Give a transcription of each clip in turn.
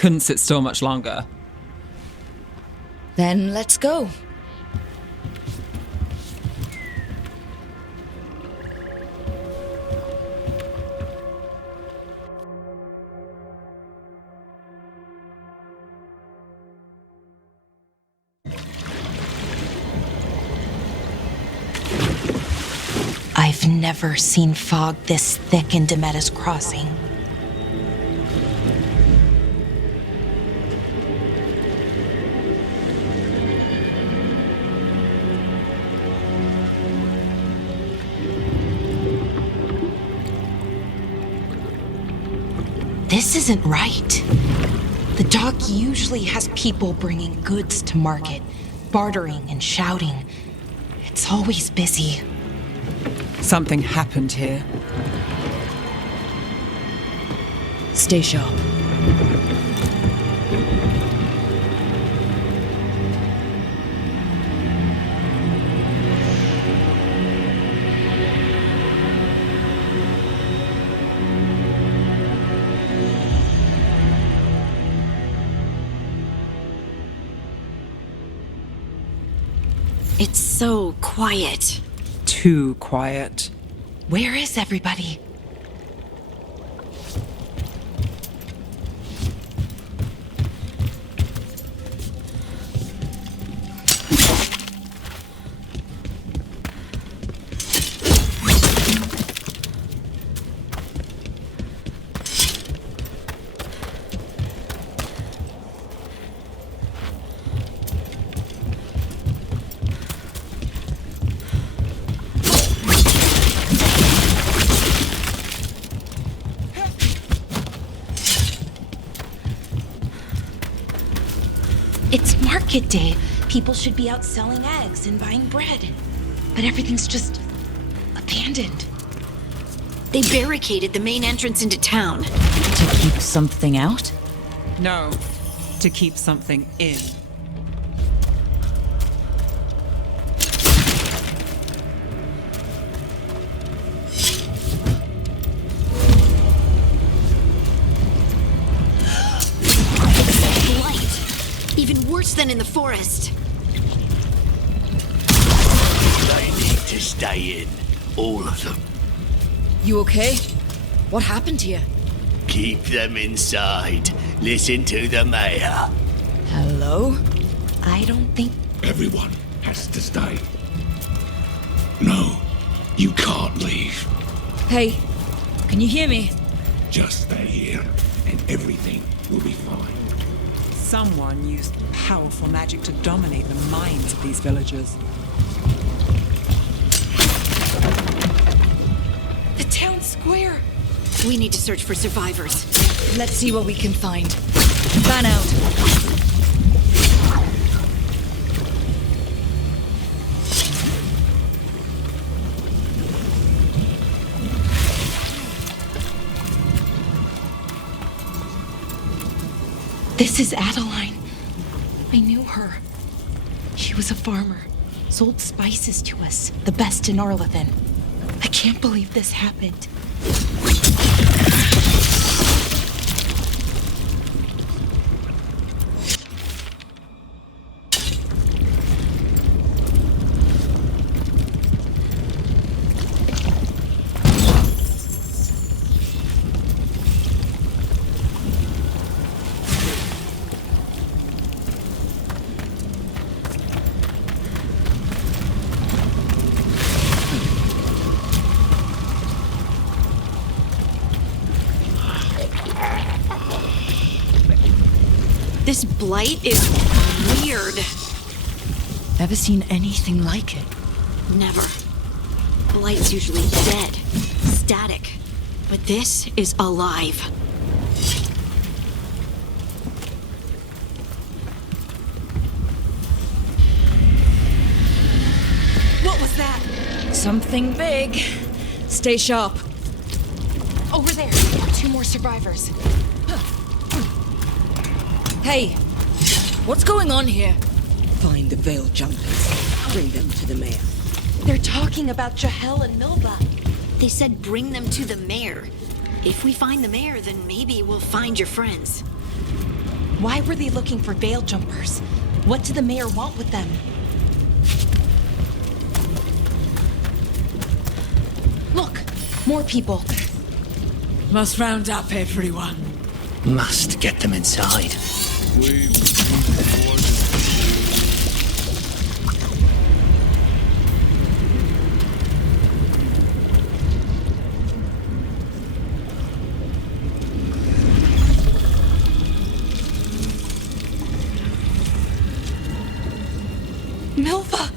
Couldn't sit still much longer. Then let's go. I've never seen fog this thick in Demetta's Crossing. This isn't right. The dock usually has people bringing goods to market, bartering and shouting. It's always busy. Something happened here. Stay sharp. It's so quiet. Too quiet. Where is everybody? It's market day. People should be out selling eggs and buying bread. But everything's just abandoned. They barricaded the main entrance into town. To keep something out? No, to keep something in. Even worse than in the forest. They need to stay in. All of them. You okay? What happened here? Keep them inside. Listen to the mayor. Hello? I don't think... Everyone has to stay. No, you can't leave. Hey, can you hear me? Just stay here, and everything will be fine. Someone used powerful magic to dominate the minds of these villagers. The town square! We need to search for survivors. Let's see what we can find. Plan out. This is Adeline. I knew her. She was a farmer, sold spices to us, the best in Arlathan. I can't believe this happened. This blight is weird. Never seen anything like it. Never. Blight's usually dead, static. But this is alive. What was that? Something big. Stay sharp. Over there. 2 more survivors. Hey, what's going on here? Find the veiled jumpers. Bring them to the mayor. They're talking about Jahel and Milba. They said bring them to the mayor. If we find the mayor, then maybe we'll find your friends. Why were they looking for veil jumpers? What did the mayor want with them? Look, more people. Must round up everyone. Must get them inside. Milva!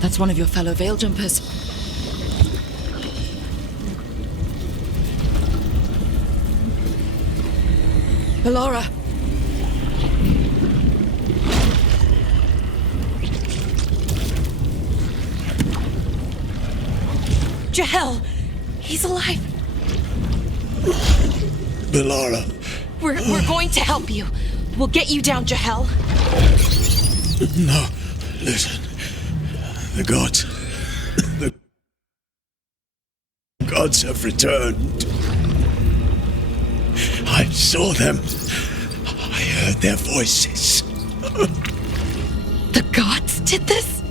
That's one of your fellow veil jumpers. Ballora! Jahel! He's alive! Ballora. We're going to help you. We'll get you down, Jahel. No, listen. The gods have returned. I saw them. I heard their voices. The gods did this?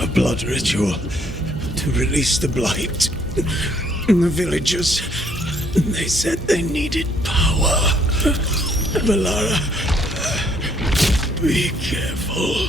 A blood ritual to release the blight. The villagers, they said they needed power. Ballora, be careful.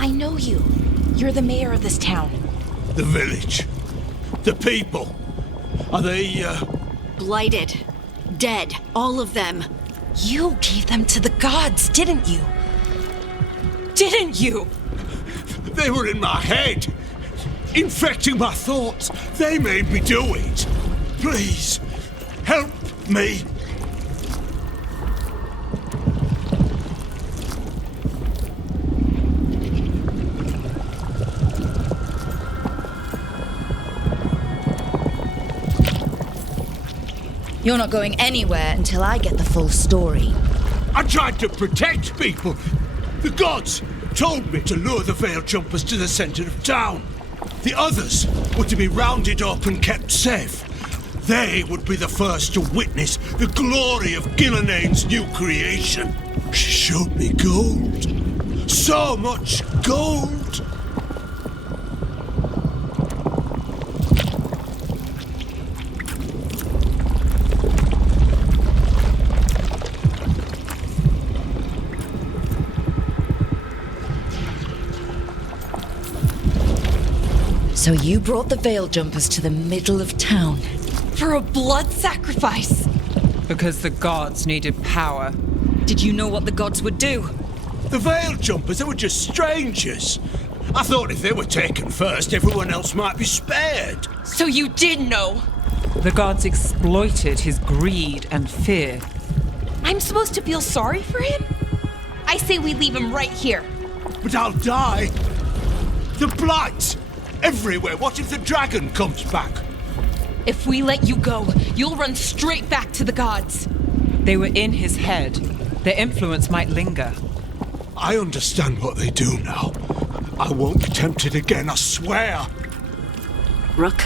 I know you. You're the mayor of this town. The village. The people. Are they, Blighted. Dead. All of them. You gave them to the gods, didn't you? Didn't you? They were in my head. Infecting my thoughts. They made me do it. Please, help me. You're not going anywhere until I get the full story. I tried to protect people. The gods told me to lure the Veil Jumpers to the center of town. The others were to be rounded up and kept safe. They would be the first to witness the glory of Gillenane's new creation. She showed me gold. So much gold. So you brought the Veil Jumpers to the middle of town. For a blood sacrifice. Because the gods needed power. Did you know what the gods would do? The Veil Jumpers, they were just strangers. I thought if they were taken first, everyone else might be spared. So you did know? The gods exploited his greed and fear. I'm supposed to feel sorry for him? I say we leave him right here. But I'll die. The blight! Everywhere. What if the dragon comes back? If we let you go, you'll run straight back to the gods. They were in his head. Their influence might linger. I understand what they do now. I won't be tempted again, I swear. Rook.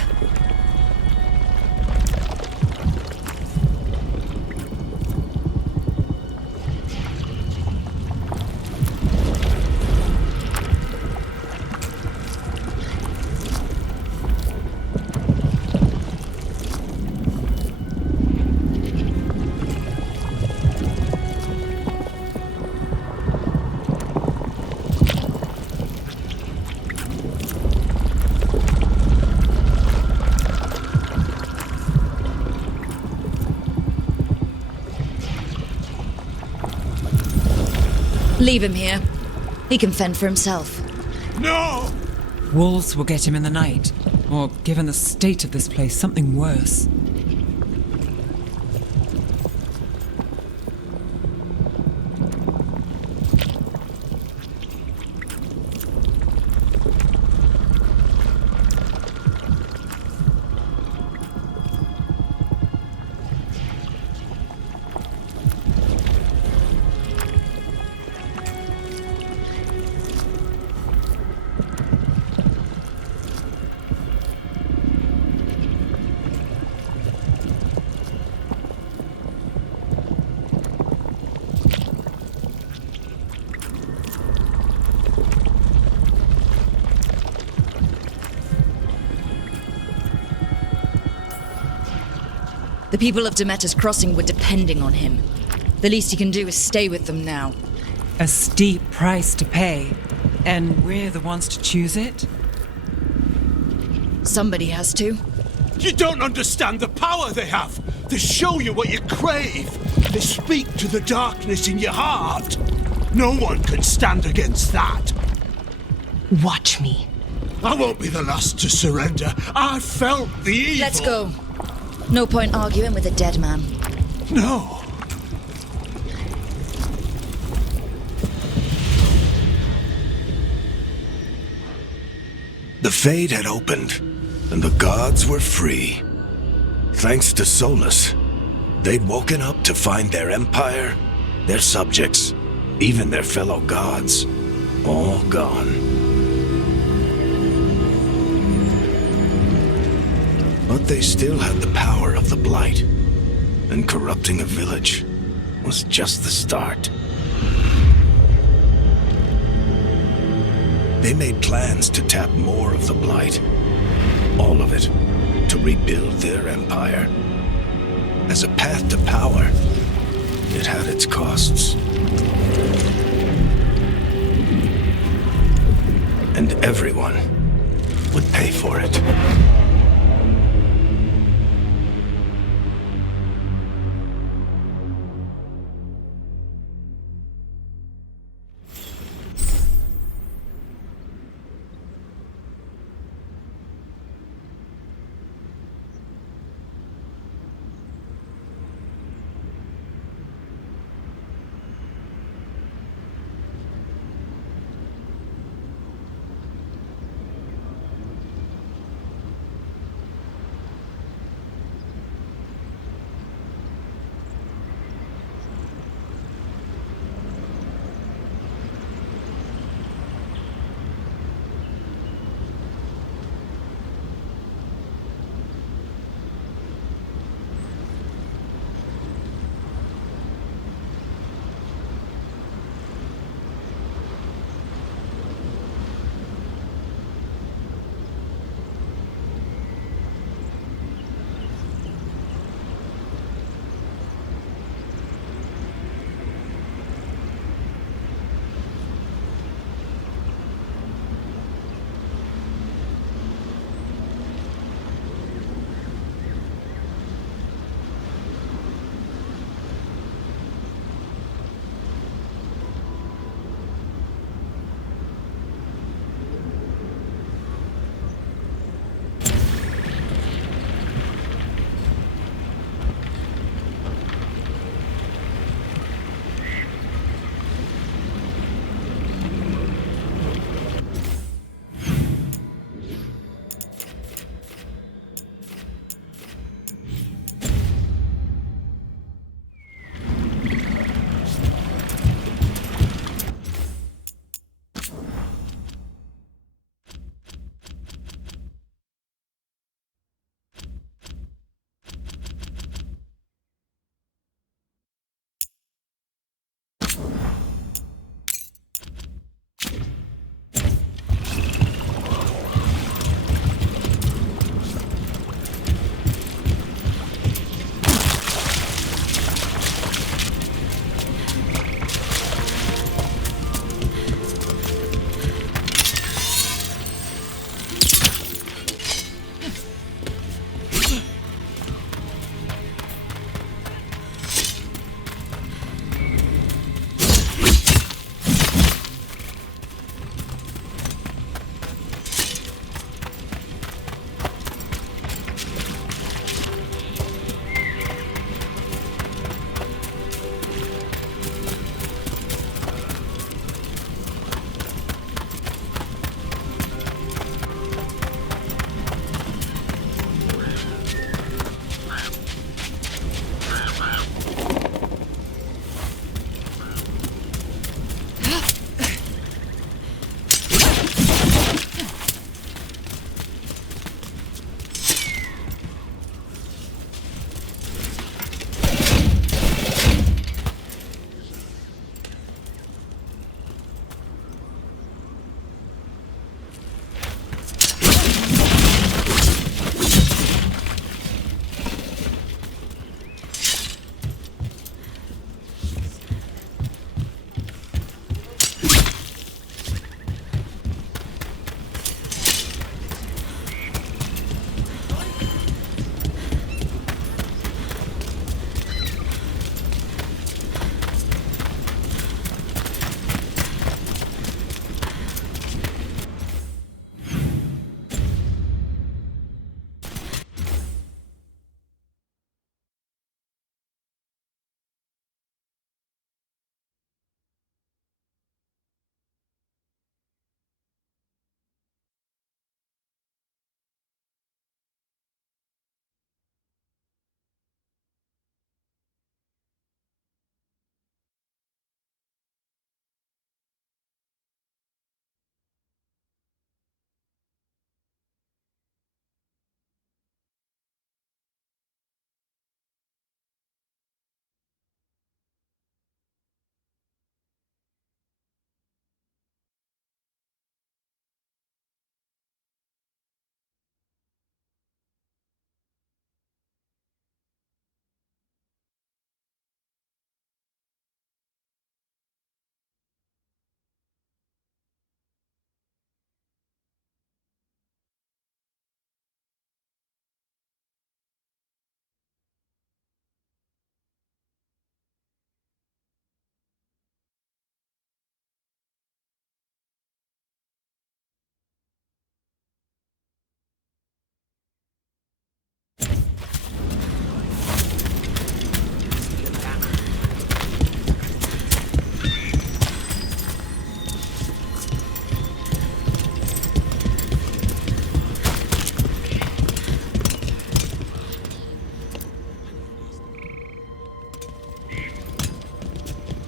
Leave him here. He can fend for himself. No! Wolves will get him in the night. Or, given the state of this place, something worse. The people of Demeter's Crossing were depending on him. The least he can do is stay with them now. A steep price to pay. And we're the ones to choose it? Somebody has to. You don't understand the power they have. They show you what you crave. They speak to the darkness in your heart. No one can stand against that. Watch me. I won't be the last to surrender. I felt the evil. Let's go. No point arguing with a dead man. No. The Fade had opened, and the gods were free. Thanks to Solas, they'd woken up to find their empire, their subjects, even their fellow gods, all gone. But they still had the power of the Blight, and corrupting a village was just the start. They made plans to tap more of the Blight, all of it, to rebuild their empire. As a path to power, it had its costs. And everyone would pay for it.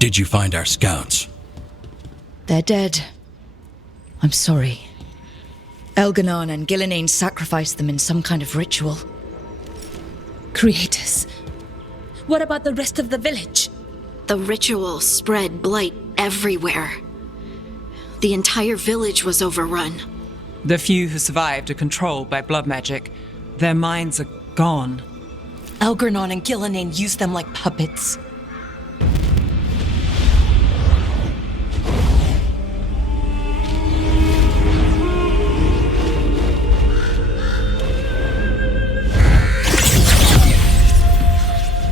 Did you find our scouts? They're dead. I'm sorry. Elganon and Gillenane sacrificed them in some kind of ritual. Creators. What about the rest of the village? The ritual spread blight everywhere. The entire village was overrun. The few who survived are controlled by blood magic. Their minds are gone. Elganon and Gillenane used them like puppets.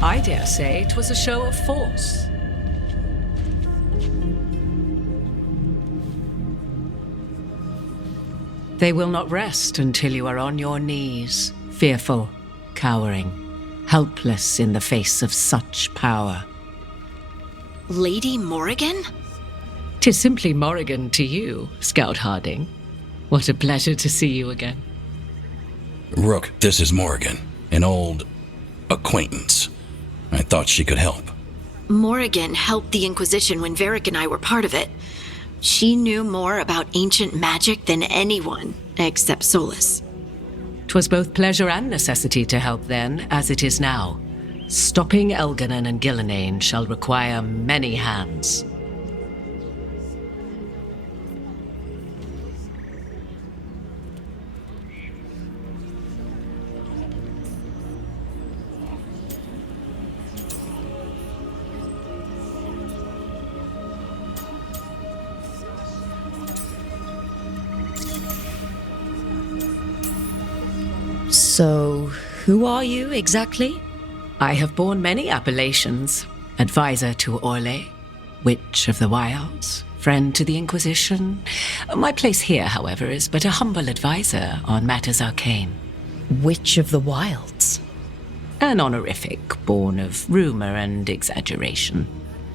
I dare say it was a show of force. They will not rest until you are on your knees, fearful, cowering, helpless in the face of such power. Lady Morrigan? 'Tis simply Morrigan to you, Scout Harding. What a pleasure to see you again. Rook, this is Morrigan, an old acquaintance. I thought she could help. Morrigan helped the Inquisition when Varric and I were part of it. She knew more about ancient magic than anyone, except Solas. 'Twas both pleasure and necessity to help then, as it is now. Stopping Elganon and Gillenane shall require many hands. So, who are you exactly? I have borne many appellations. Advisor to Orlais, Witch of the Wilds, friend to the Inquisition. My place here, however, is but a humble advisor on matters arcane. Witch of the Wilds? An honorific born of rumor and exaggeration.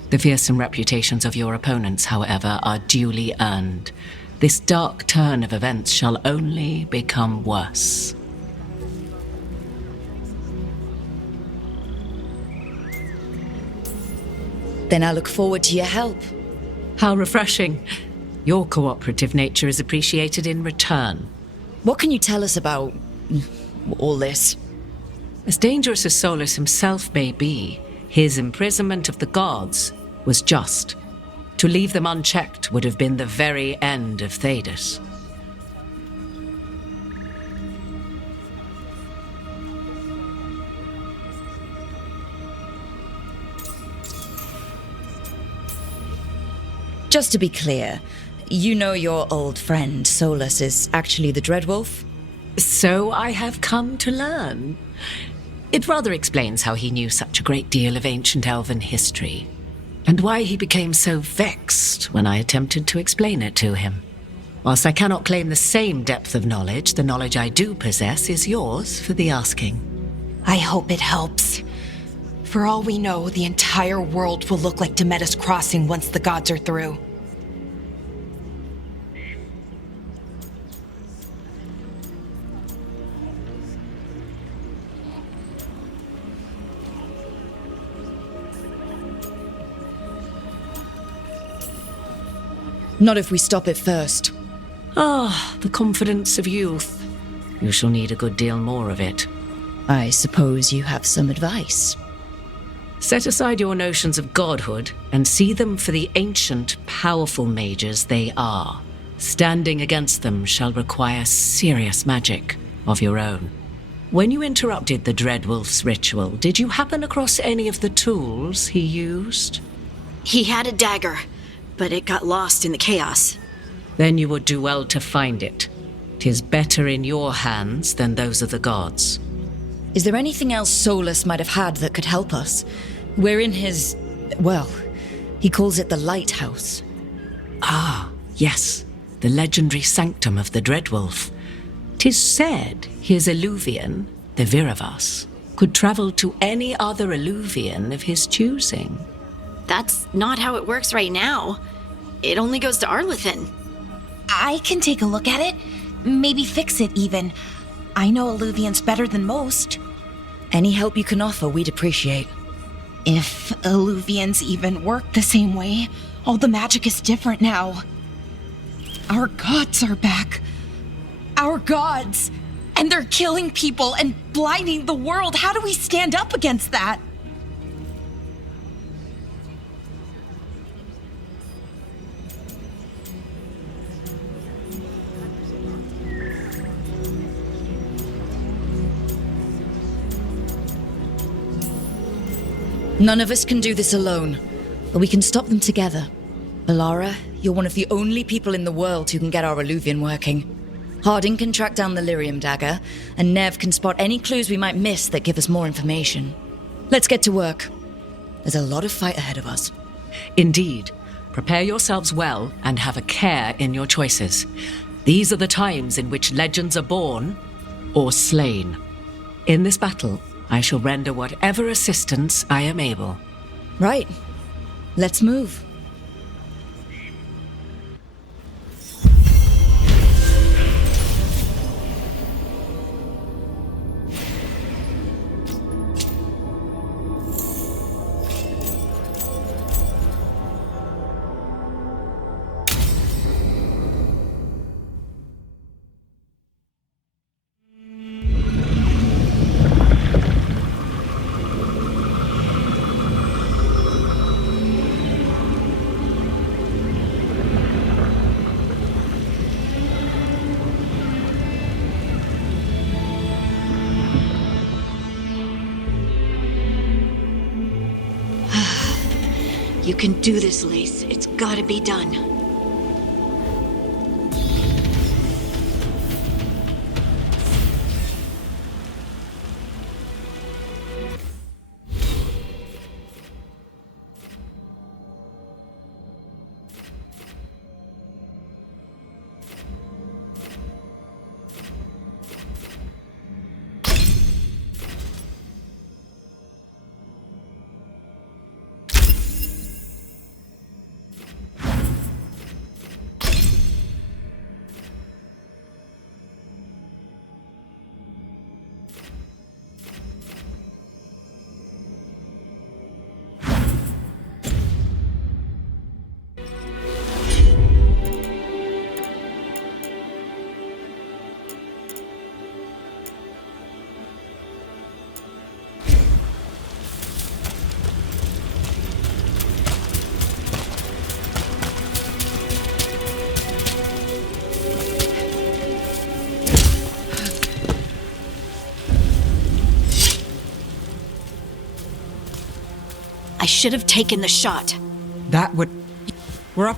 The fearsome reputations of your opponents, however, are duly earned. This dark turn of events shall only become worse. Then I look forward to your help. How refreshing. Your cooperative nature is appreciated in return. What can you tell us about all this? As dangerous as Solas himself may be, his imprisonment of the gods was just. To leave them unchecked would have been the very end of Thedas. Just to be clear, you know your old friend Solas is actually the Dreadwolf? So I have come to learn. It rather explains how he knew such a great deal of ancient elven history, and why he became so vexed when I attempted to explain it to him. Whilst I cannot claim the same depth of knowledge, the knowledge I do possess is yours for the asking. I hope it helps. For all we know, the entire world will look like Demetus Crossing once the gods are through. Not if we stop it first. Ah, the confidence of youth. You shall need a good deal more of it. I suppose you have some advice. Set aside your notions of godhood and see them for the ancient, powerful mages they are. Standing against them shall require serious magic of your own. When you interrupted the Dreadwolf's ritual, did you happen across any of the tools he used? He had a dagger, but it got lost in the chaos. Then you would do well to find it. 'Tis better in your hands than those of the gods. Is there anything else Solas might have had that could help us? We're in his... well, he calls it the Lighthouse. Ah, yes, the legendary sanctum of the Dreadwolf. 'Tis said his Eluvian, the Viravas, could travel to any other Eluvian of his choosing. That's not how it works right now. It only goes to Arlethan. I can take a look at it. Maybe fix it, even. I know Eluvians better than most. Any help you can offer, we'd appreciate. If Illuvians even work the same way, all the magic is different now. Our gods are back. Our gods! And they're killing people and blinding the world. How do we stand up against that? None of us can do this alone, but we can stop them together. Alara, you're one of the only people in the world who can get our Illuvian working. Harding can track down the Lyrium dagger, and Nev can spot any clues we might miss that give us more information. Let's get to work. There's a lot of fight ahead of us. Indeed. Prepare yourselves well and have a care in your choices. These are the times in which legends are born or slain. In this battle, I shall render whatever assistance I am able. Right. Let's move. You can do this, Lace. It's gotta be done. I should have taken the shot. That would... We're up.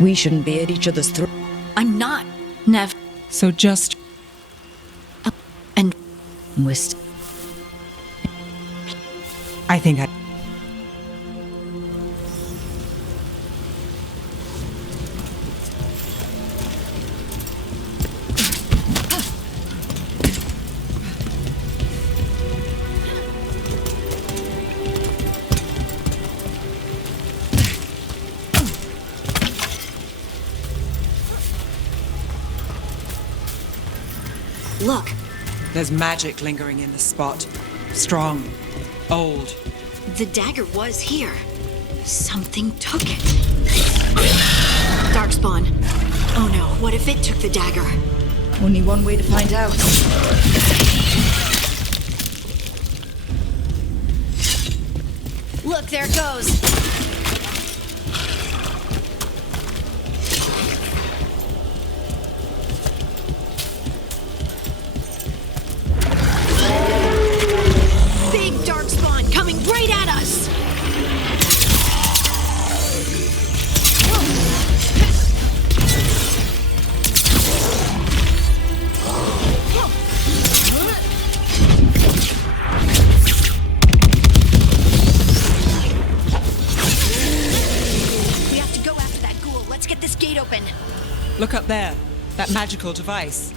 We shouldn't be at each other's throats. I'm not, Nev. So just... And... Wist. I think I... Look. There's magic lingering in the spot. Strong. Old. The dagger was here. Something took it. Darkspawn. Oh no, what if it took the dagger? Only one way to find out. Look, there it goes. Big Darkspawn coming right at us! We have to go after that ghoul. Let's get this gate open. Look up there. That magical device.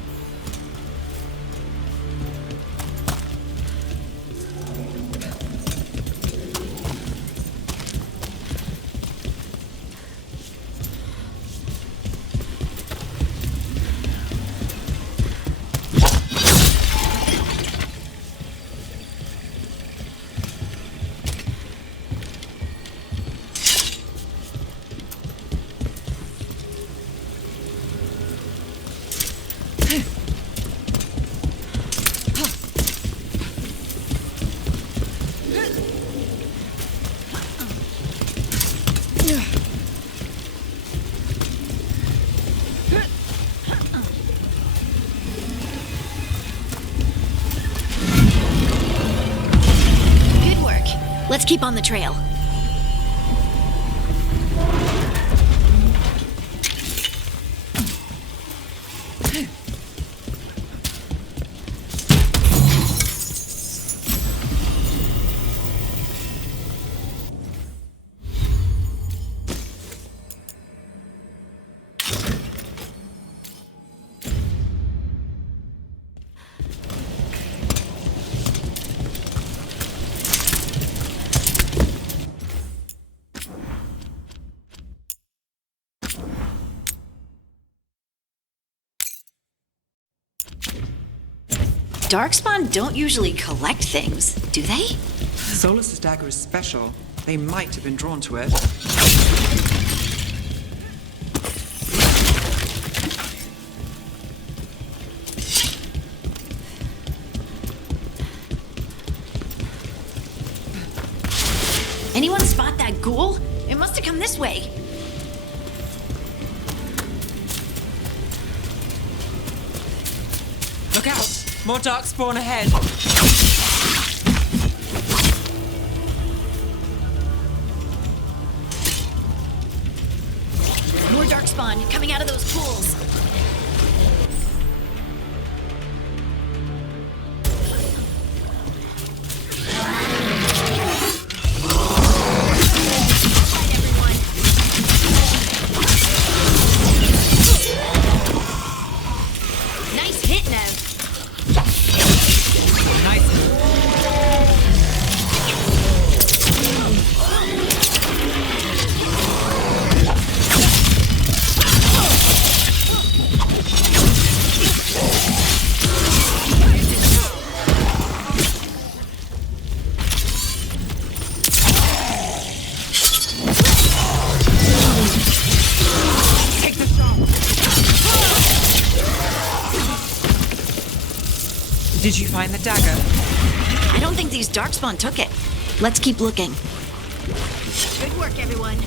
Good work. Let's keep on the trail. Darkspawn don't usually collect things, do they? Solas' dagger is special. They might have been drawn to it. Anyone spot that ghoul? It must have come this way. Look out! More darkspawn ahead. More darkspawn coming out of those pools. Nice hit, Nev. Did you find the dagger? I don't think these darkspawn took it. Let's keep looking. Good work, everyone.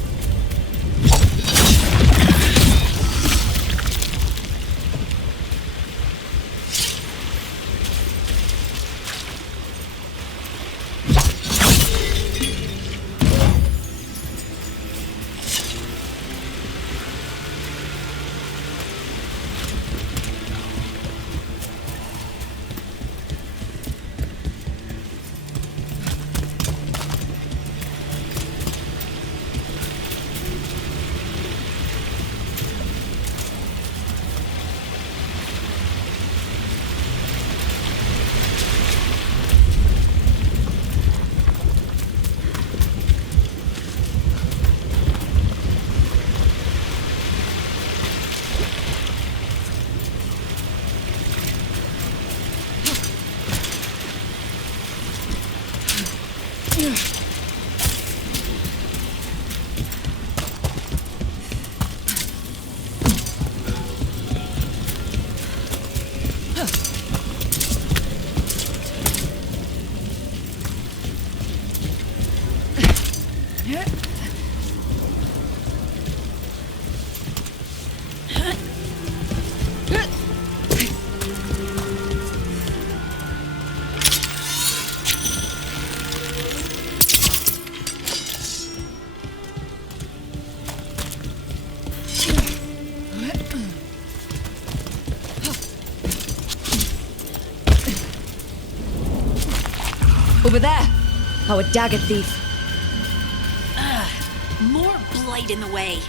Over there! Our dagger thief. More blight in the way.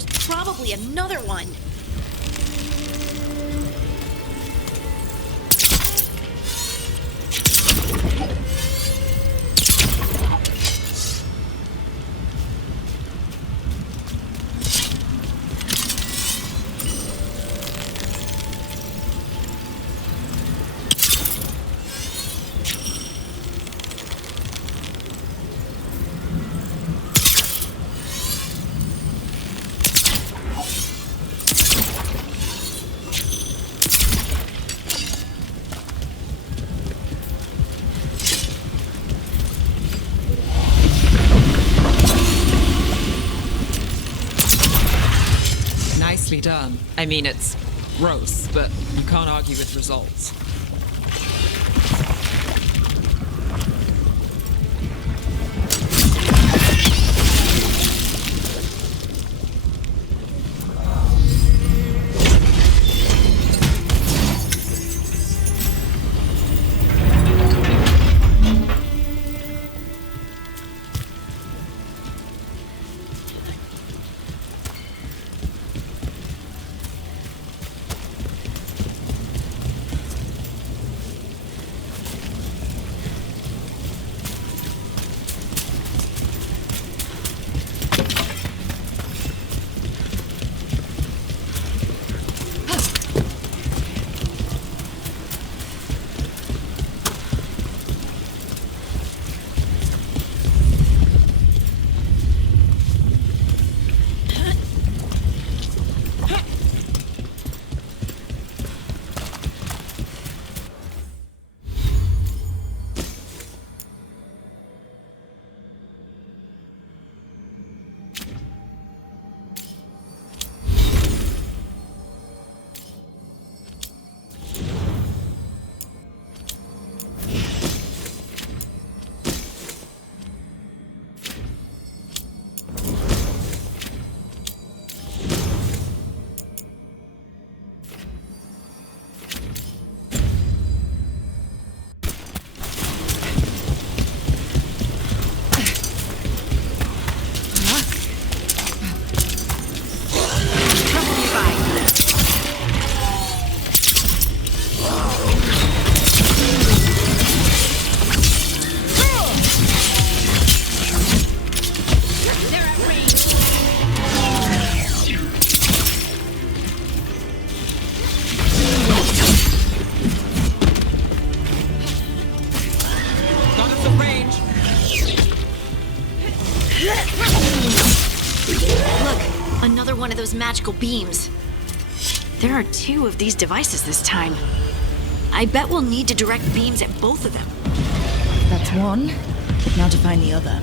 there's probably another one. Nicely done. I mean, it's gross, but you can't argue with results. Another one of those magical beams. There are 2 of these devices this time. I bet we'll need to direct beams at both of them. That's one. Now to find the other.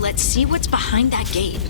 Let's see what's behind that gate.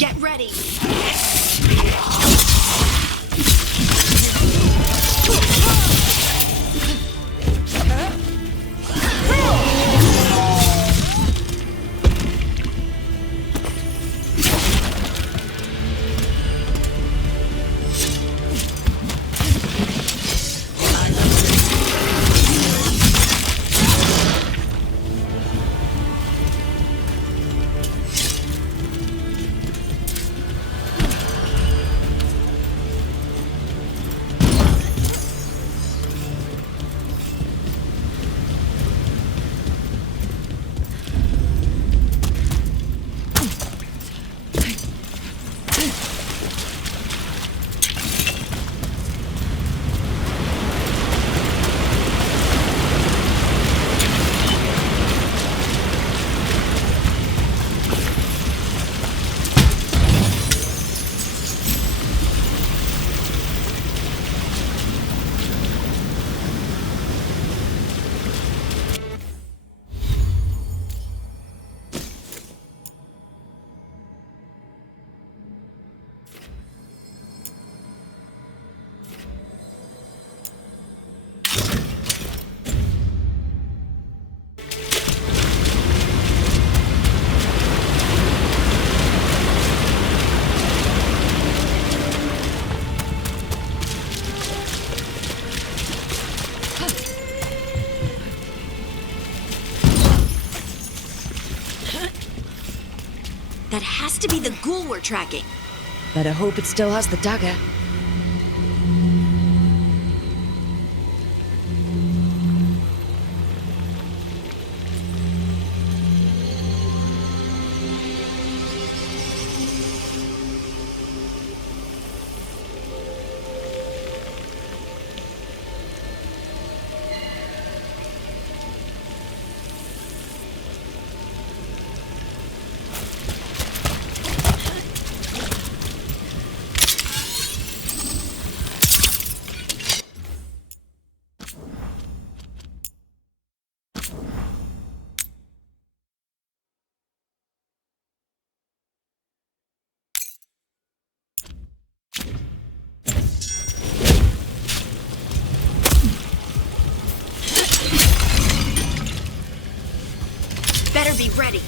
Get ready. That has to be the ghoul we're tracking. Better hope it still has the dagger. Better be ready.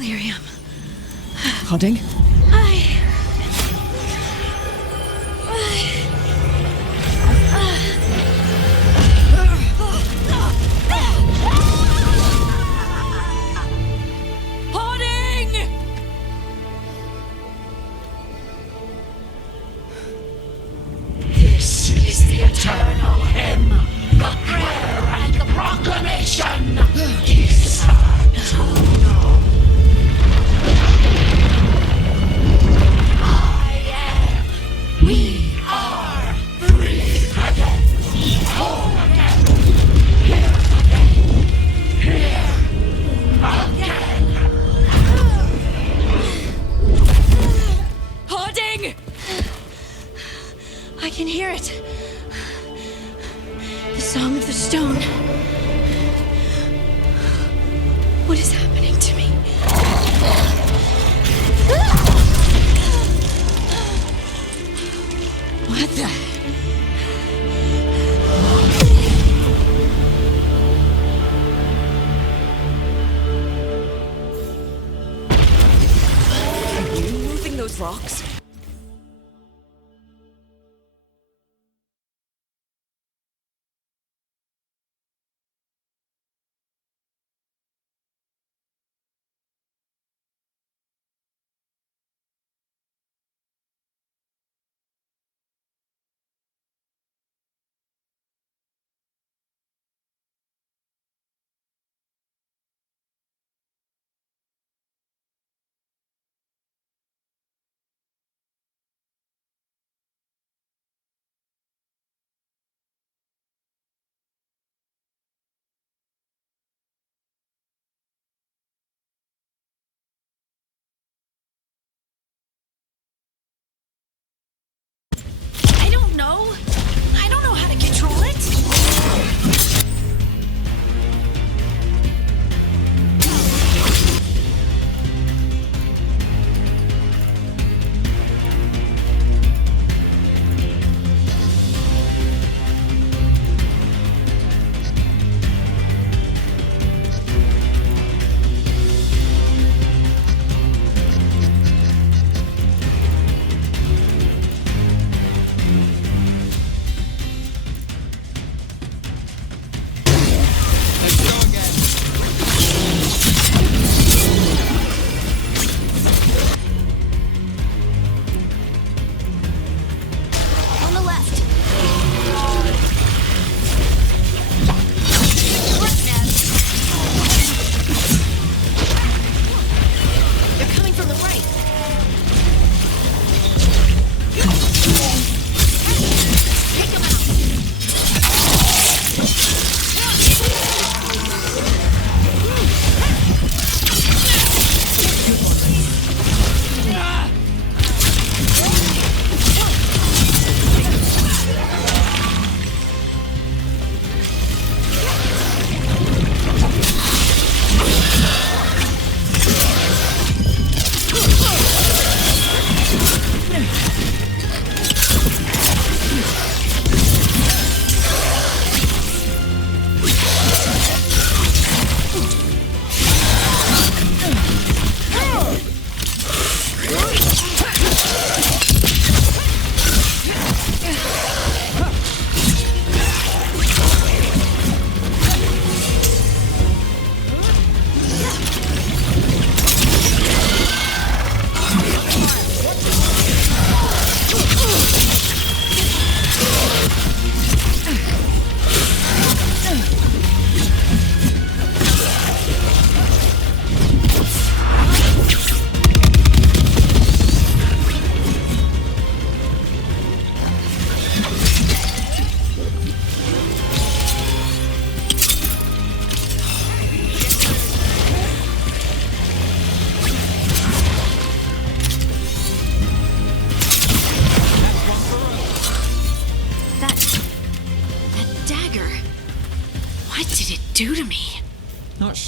Lyrium. Harding? This is the eternal hymn, the prayer and the proclamation. Is to know. We are free again, whole again, here again. Harding! I can hear it. The song of the stone. What is happening to me? What the? Are you moving those rocks?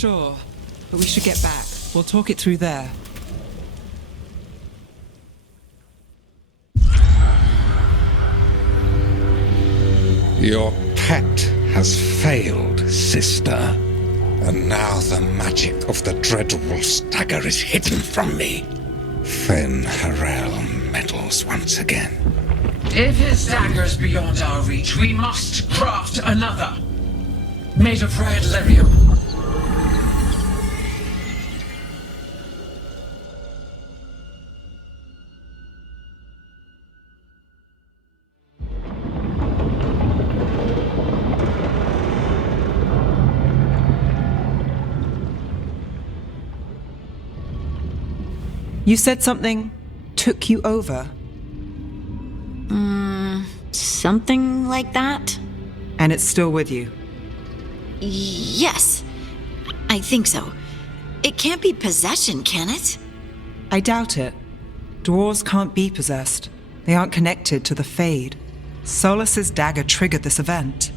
sure, but we should get back. We'll talk it through there. Your pet has failed, sister. And now the magic of the Dreadwolf's dagger is hidden from me. Fen Harel meddles once again. If his dagger's beyond our reach, we must craft another. Made of red lyrium. You said something took you over? Something like that? And it's still with you? Yes. I think so. It can't be possession, can it? I doubt it. Dwarves can't be possessed. They aren't connected to the Fade. Solas's dagger triggered this event.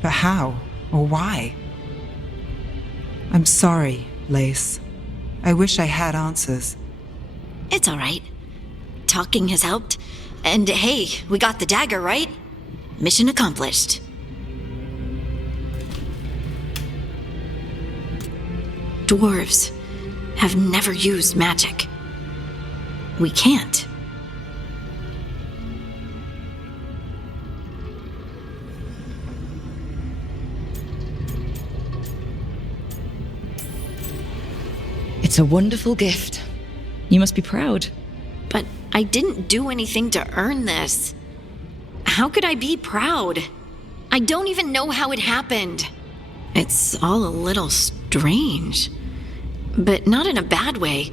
But how? Or why? I'm sorry, Lace. I wish I had answers. It's all right. Talking has helped. And hey, we got the dagger, right? Mission accomplished. Dwarves have never used magic. We can't. It's a wonderful gift. You must be proud. But I didn't do anything to earn this. How could I be proud? I don't even know how it happened. It's all a little strange. But not in a bad way.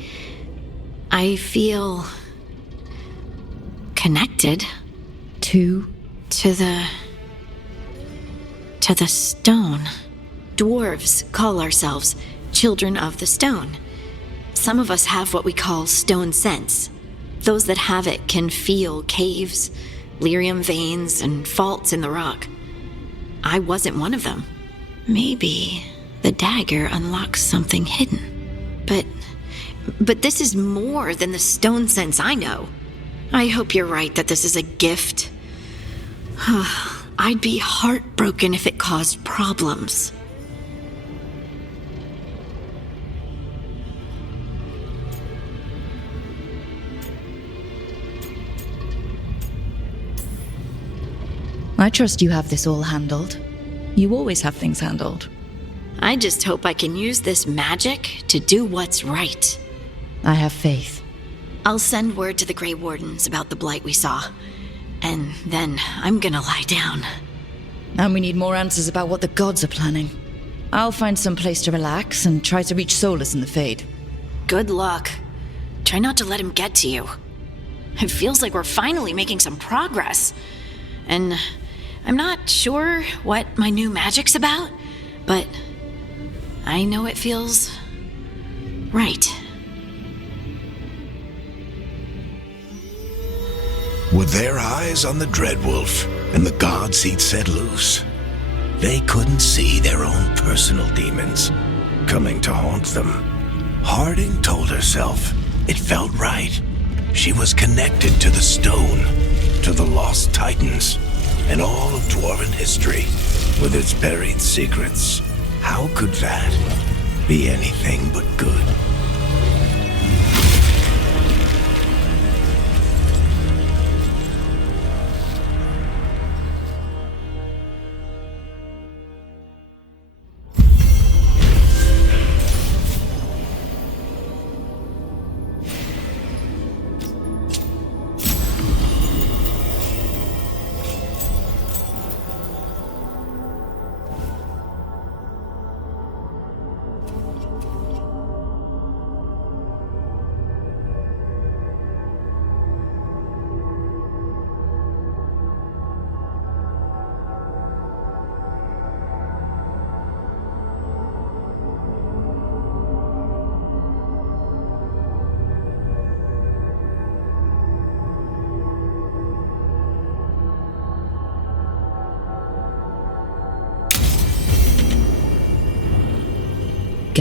I feel connected. To the stone. Dwarves call ourselves children of the stone. Some of us have what we call stone sense. Those that have it can feel caves, lyrium veins, and faults in the rock. I wasn't one of them. Maybe the dagger unlocks something hidden. But this is more than the stone sense I know. I hope you're right that this is a gift. I'd be heartbroken if it caused problems. I trust you have this all handled. You always have things handled. I just hope I can use this magic to do what's right. I have faith. I'll send word to the Grey Wardens about the blight we saw. And then I'm gonna lie down. And we need more answers about what the gods are planning. I'll find some place to relax and try to reach Solas in the Fade. Good luck. Try not to let him get to you. It feels like we're finally making some progress. And I'm not sure what my new magic's about, but I know it feels right. With their eyes on the Dreadwolf and the gods he'd set loose, they couldn't see their own personal demons coming to haunt them. Harding told herself it felt right. She was connected to the stone, to the lost titans, and all of dwarven history with its buried secrets. How could that be anything but good?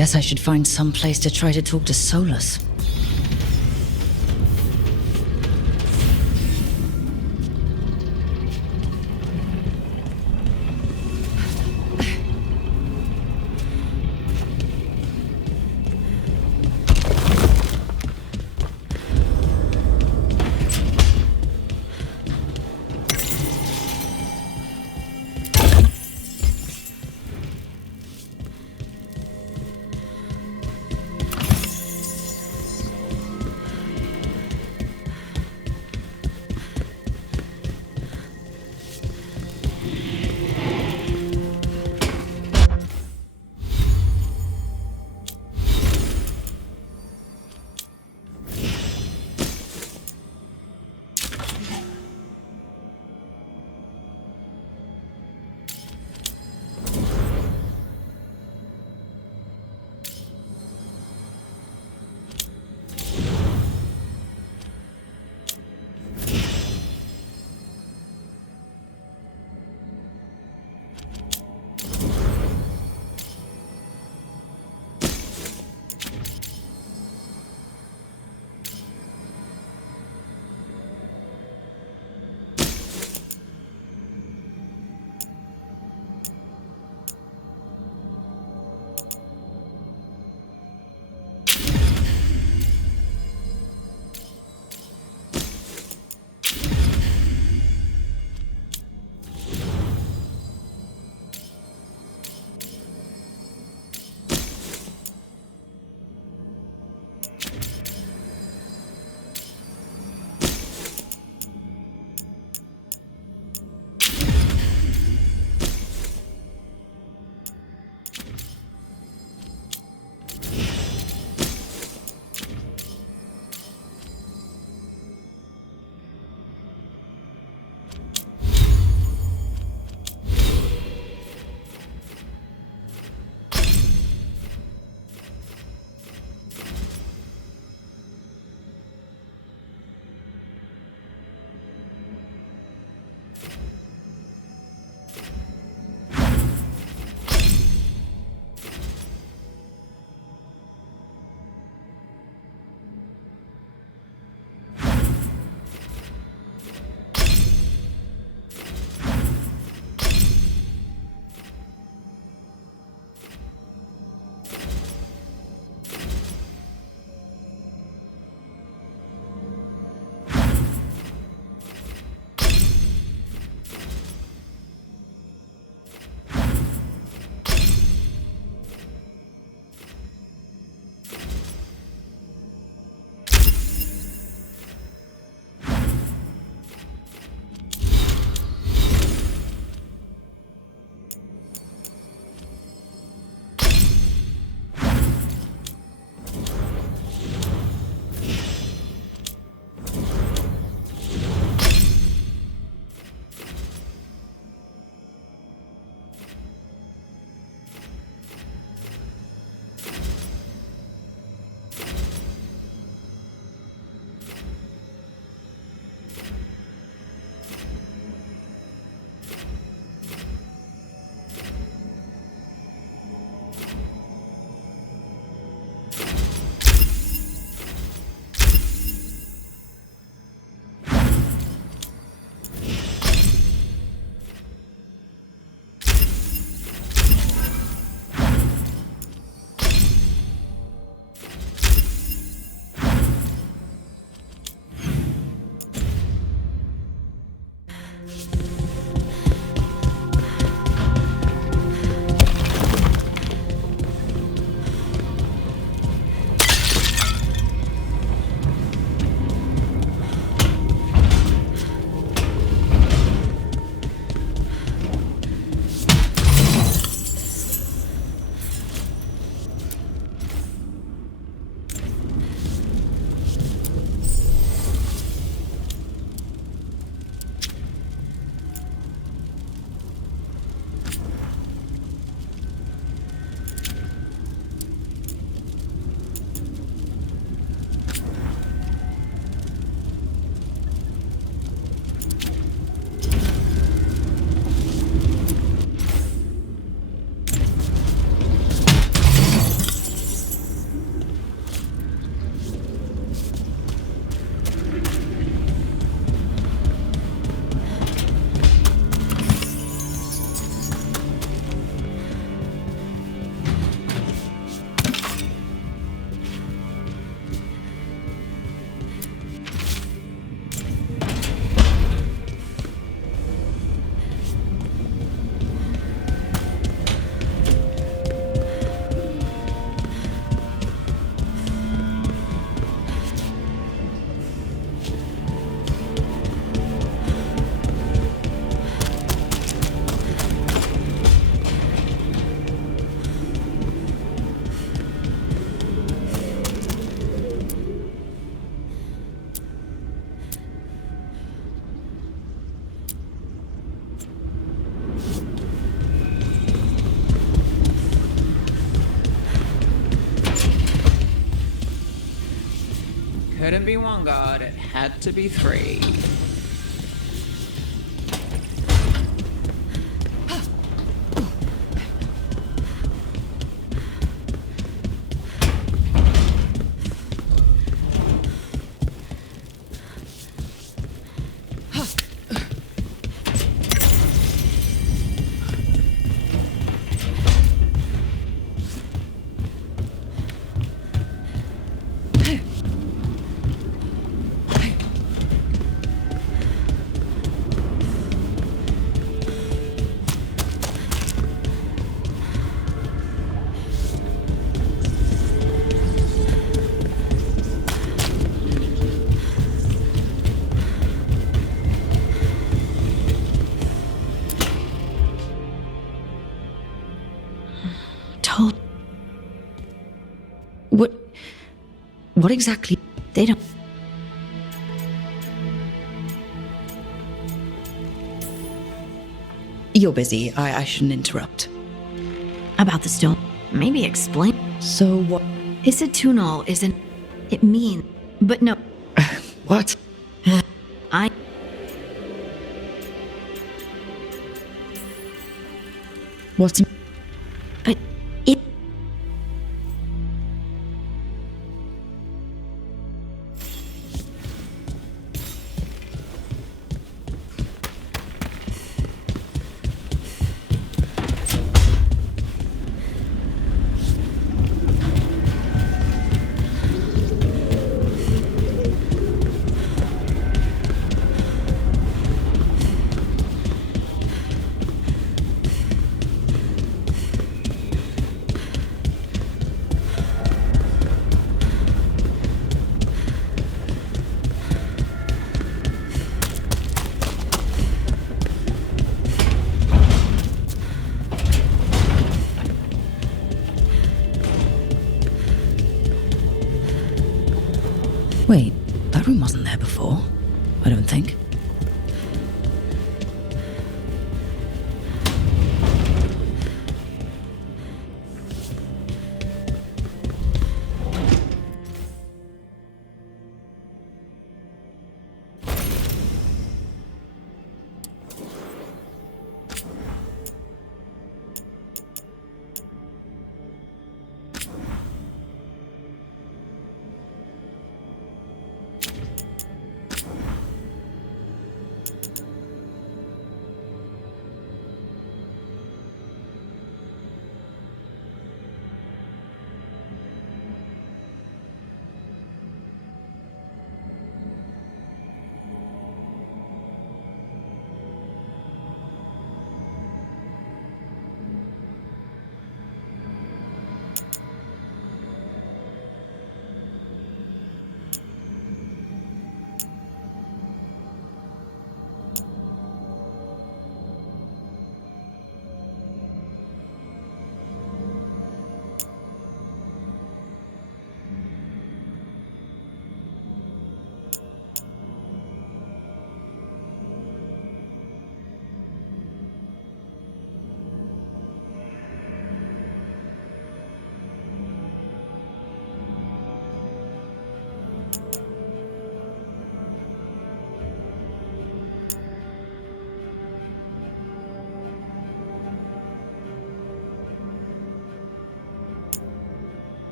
Guess I should find some place to try to talk to Solas. couldn't be one god, it had to be three. What exactly? They don't. You're busy. I shouldn't interrupt. About the stone. Maybe explain. So what? Isatunal isn't. It mean. But no. What? I. What's. But it. Wait, that room wasn't there before. I don't think.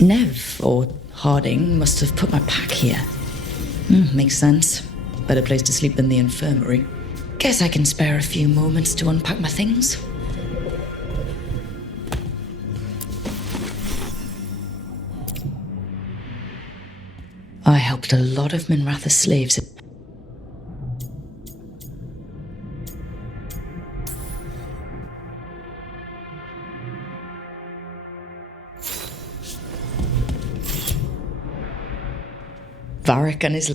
Nev, or Harding, must have put my pack here. Makes sense. Better place to sleep than the infirmary. Guess I can spare a few moments to unpack my things. I helped a lot of Minratha's slaves. Varric and his...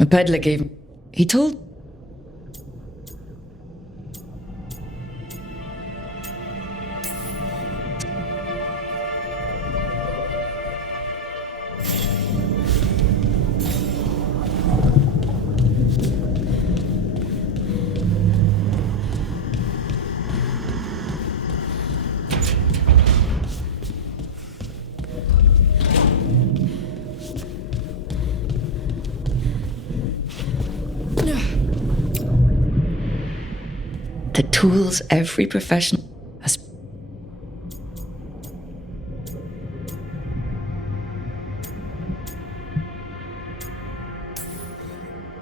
A peddler gave... He told... The tools every professional has.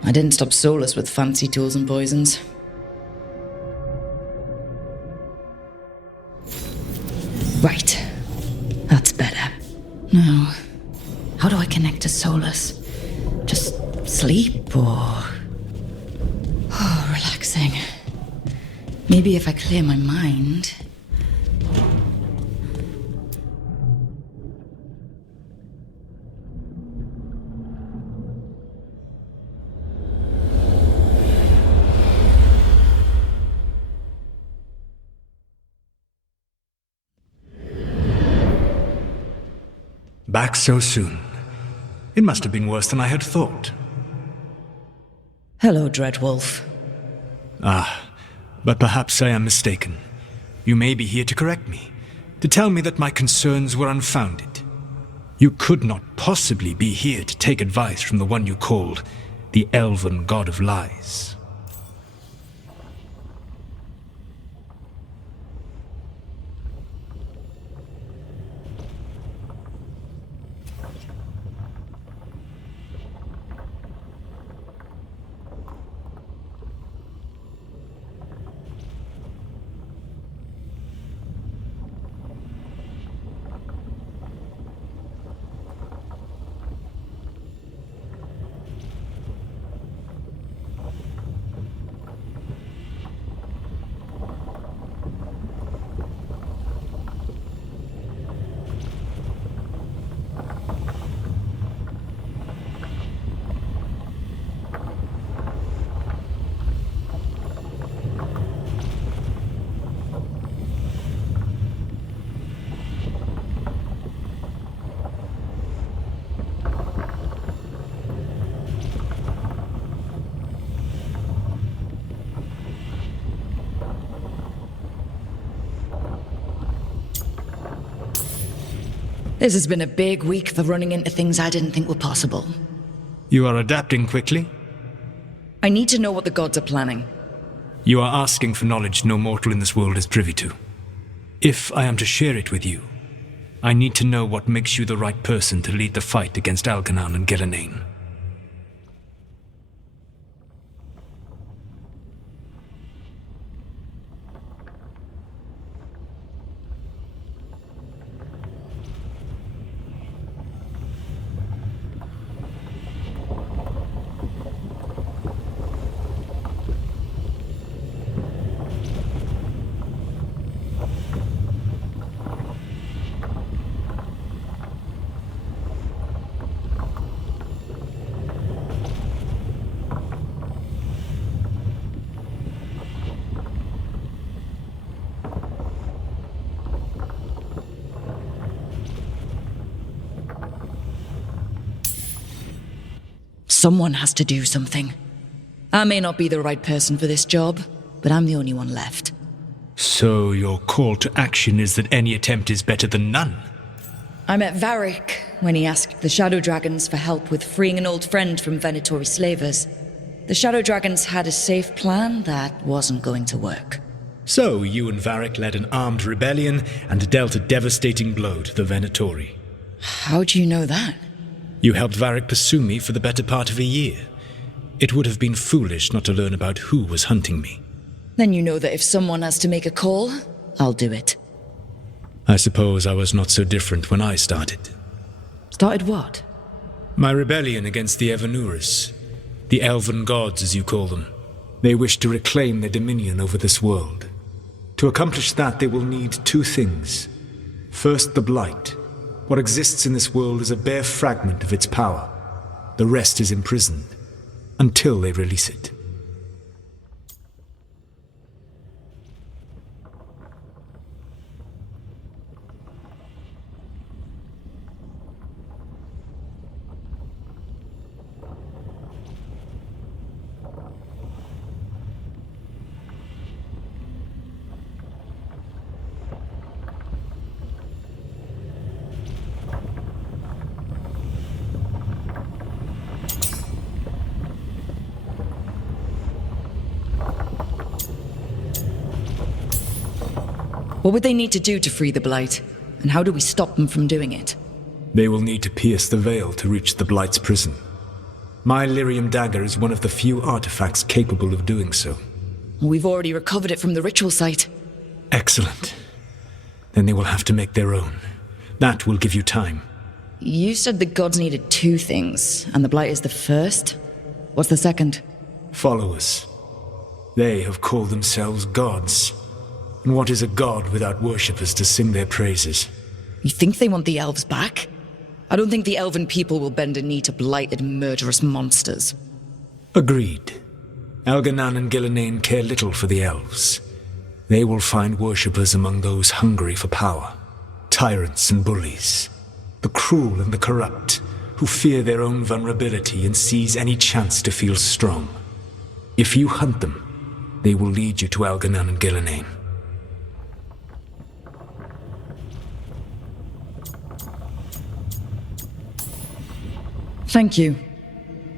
I didn't stop Solas with fancy tools and poisons. Right. That's better. Now, how do I connect to Solas? Just sleep or... Oh, relaxing. Maybe if I clear my mind... Back so soon. It must have been worse than I had thought. Hello, Dreadwolf. But perhaps I am mistaken. You may be here to correct me, to tell me that my concerns were unfounded. You could not possibly be here to take advice from the one you called the elven god of lies. This has been a big week for running into things I didn't think were possible. You are adapting quickly? I need to know what the gods are planning. You are asking for knowledge no mortal in this world is privy to. If I am to share it with you, I need to know what makes you the right person to lead the fight against Algernon and Geranane. Someone has to do something. I may not be the right person for this job, but I'm the only one left. So your call to action is that any attempt is better than none? I met Varric when he asked the Shadow Dragons for help with freeing an old friend from Venatori slavers. The Shadow Dragons had a safe plan that wasn't going to work. So, you and Varric led an armed rebellion and dealt a devastating blow to the Venatori. How do you know that? You helped Varric pursue me for the better part of a year. It would have been foolish not to learn about who was hunting me. Then you know that if someone has to make a call, I'll do it. I suppose I was not so different when I started. Started what? My rebellion against the Evanuris. The elven gods, as you call them. They wish to reclaim their dominion over this world. To accomplish that, they will need two things. First, the Blight. What exists in this world is a bare fragment of its power. The rest is imprisoned, until they release it. What would they need to do to free the Blight? And how do we stop them from doing it? They will need to pierce the veil to reach the Blight's prison. My lyrium dagger is one of the few artifacts capable of doing so. We've already recovered it from the ritual site. Excellent. Then they will have to make their own. That will give you time. You said the gods needed two things, and the Blight is the first? What's the second? Followers. They have called themselves gods. And what is a god without worshippers to sing their praises? You think they want the elves back? I don't think the elven people will bend a knee to blighted, murderous monsters. Agreed. Elganan and Gillenane care little for the elves. They will find worshippers among those hungry for power. Tyrants and bullies. The cruel and the corrupt, who fear their own vulnerability and seize any chance to feel strong. If you hunt them, they will lead you to Elganan and Gillenane. Thank you.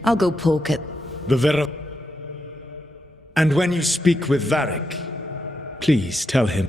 I'll go poke it. And when you speak with Varric, please tell him.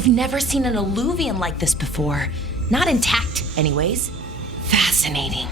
I've never seen an eluvian like this before. Not intact, anyways. Fascinating.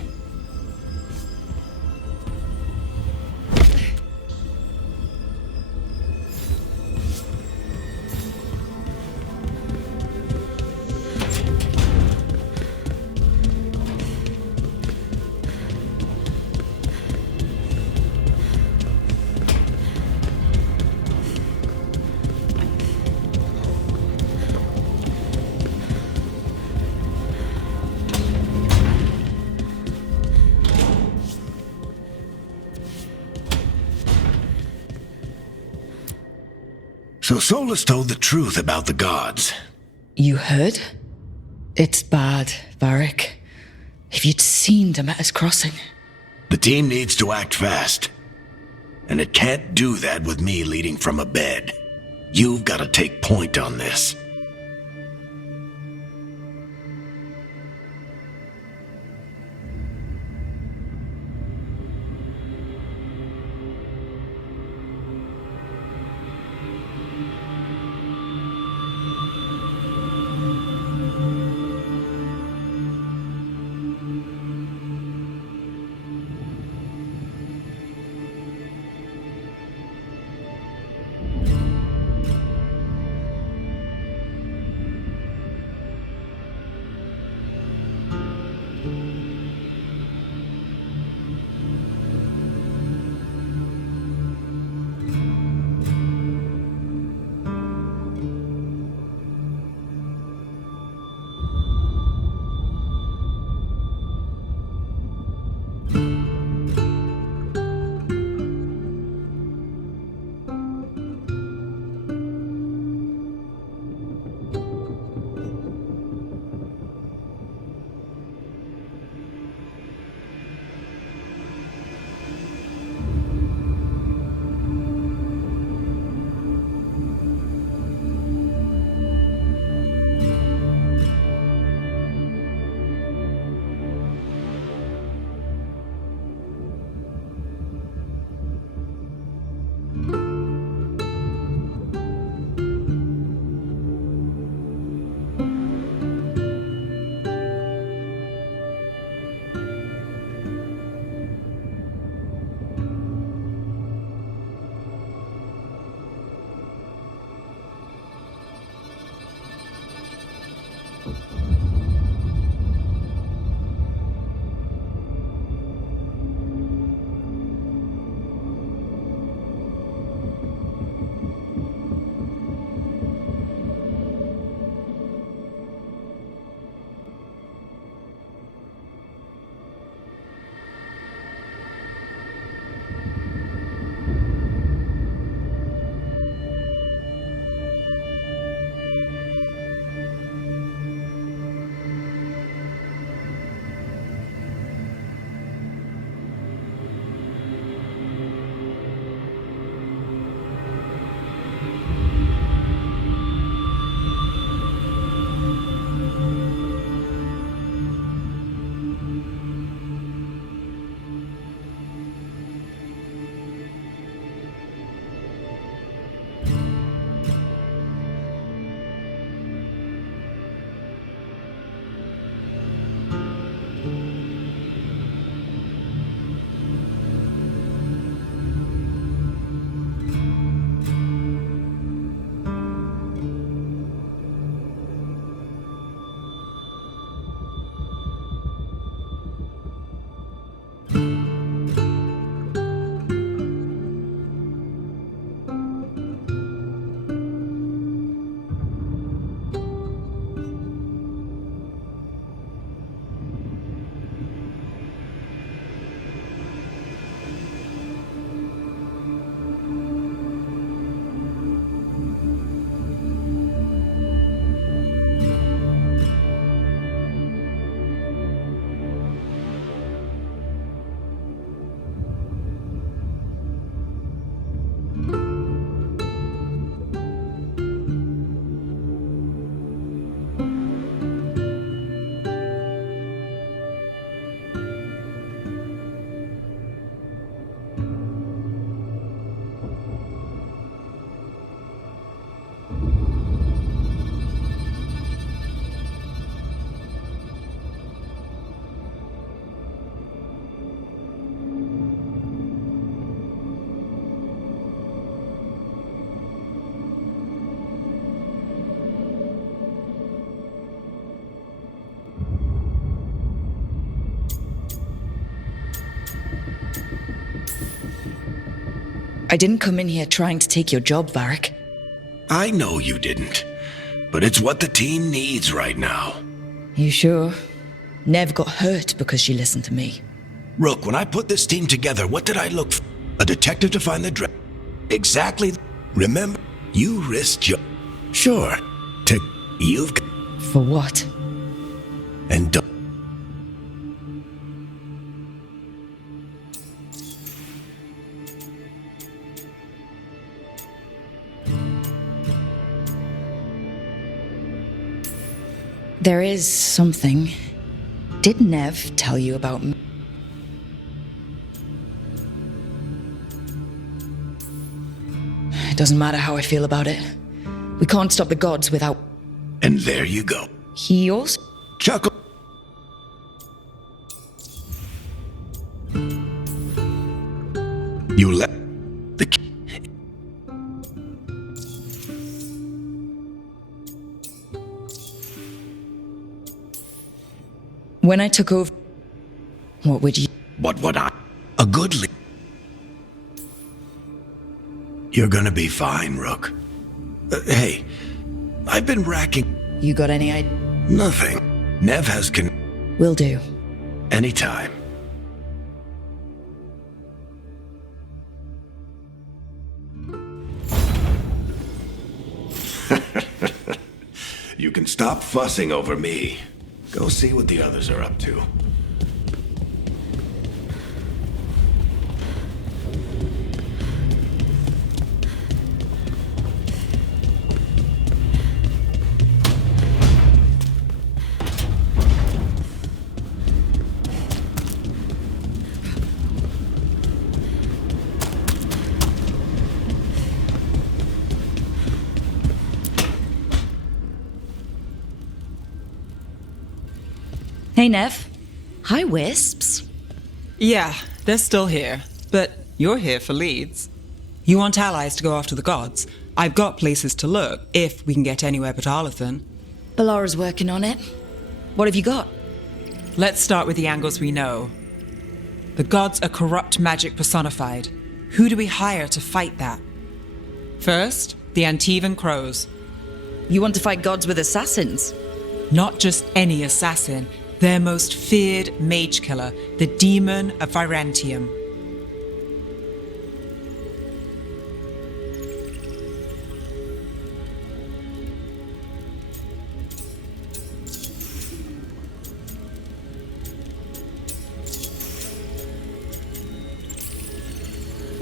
So Solas told the truth about the gods. You heard? It's bad, Varric. If you'd seen Demeter's crossing. The team needs to act fast. And it can't do that with me leading from a bed. You've got to take point on this. didn't come in here trying to take your job, Varric. I know you didn't, but it's what the team needs right now. You sure? Nev got hurt because she listened to me. Rook, when I put this team together, what did I look for? A detective to find the Dread. Exactly. Remember, you risked your... Sure. You've... For what? And don't... There is something. Did Nev tell you about me? It doesn't matter how I feel about it. We can't stop the gods without... And there you go. He also... Chuckle. You let... The... When I took over... What would you... What would I... A good lead. You're gonna be fine, Rook. Hey, I've been racking... You got any idea? Nothing. Nev has Will do. Anytime. You can stop fussing over me. Go see what the others are up to. Hey, Nev. Hi, Wisps. Yeah, they're still here, but you're here for leads. You want allies to go after the gods? I've got places to look, if we can get anywhere but Arlathan. Balara's working on it. What have you got? Let's start with the angles we know. The gods are corrupt magic personified. Who do we hire to fight that? First, the Antivan Crows. You want to fight gods with assassins? Not just any assassin. Their most feared mage killer, the Demon of Virantium.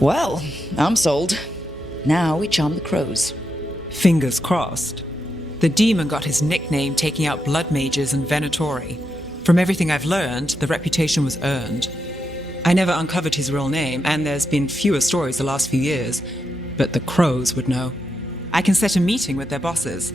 Well, I'm sold. Now we charm the crows. Fingers crossed. The demon got his nickname taking out blood mages and Venatori. From everything I've learned, the reputation was earned. I never uncovered his real name, and there's been fewer stories the last few years, but the crows would know. I can set a meeting with their bosses.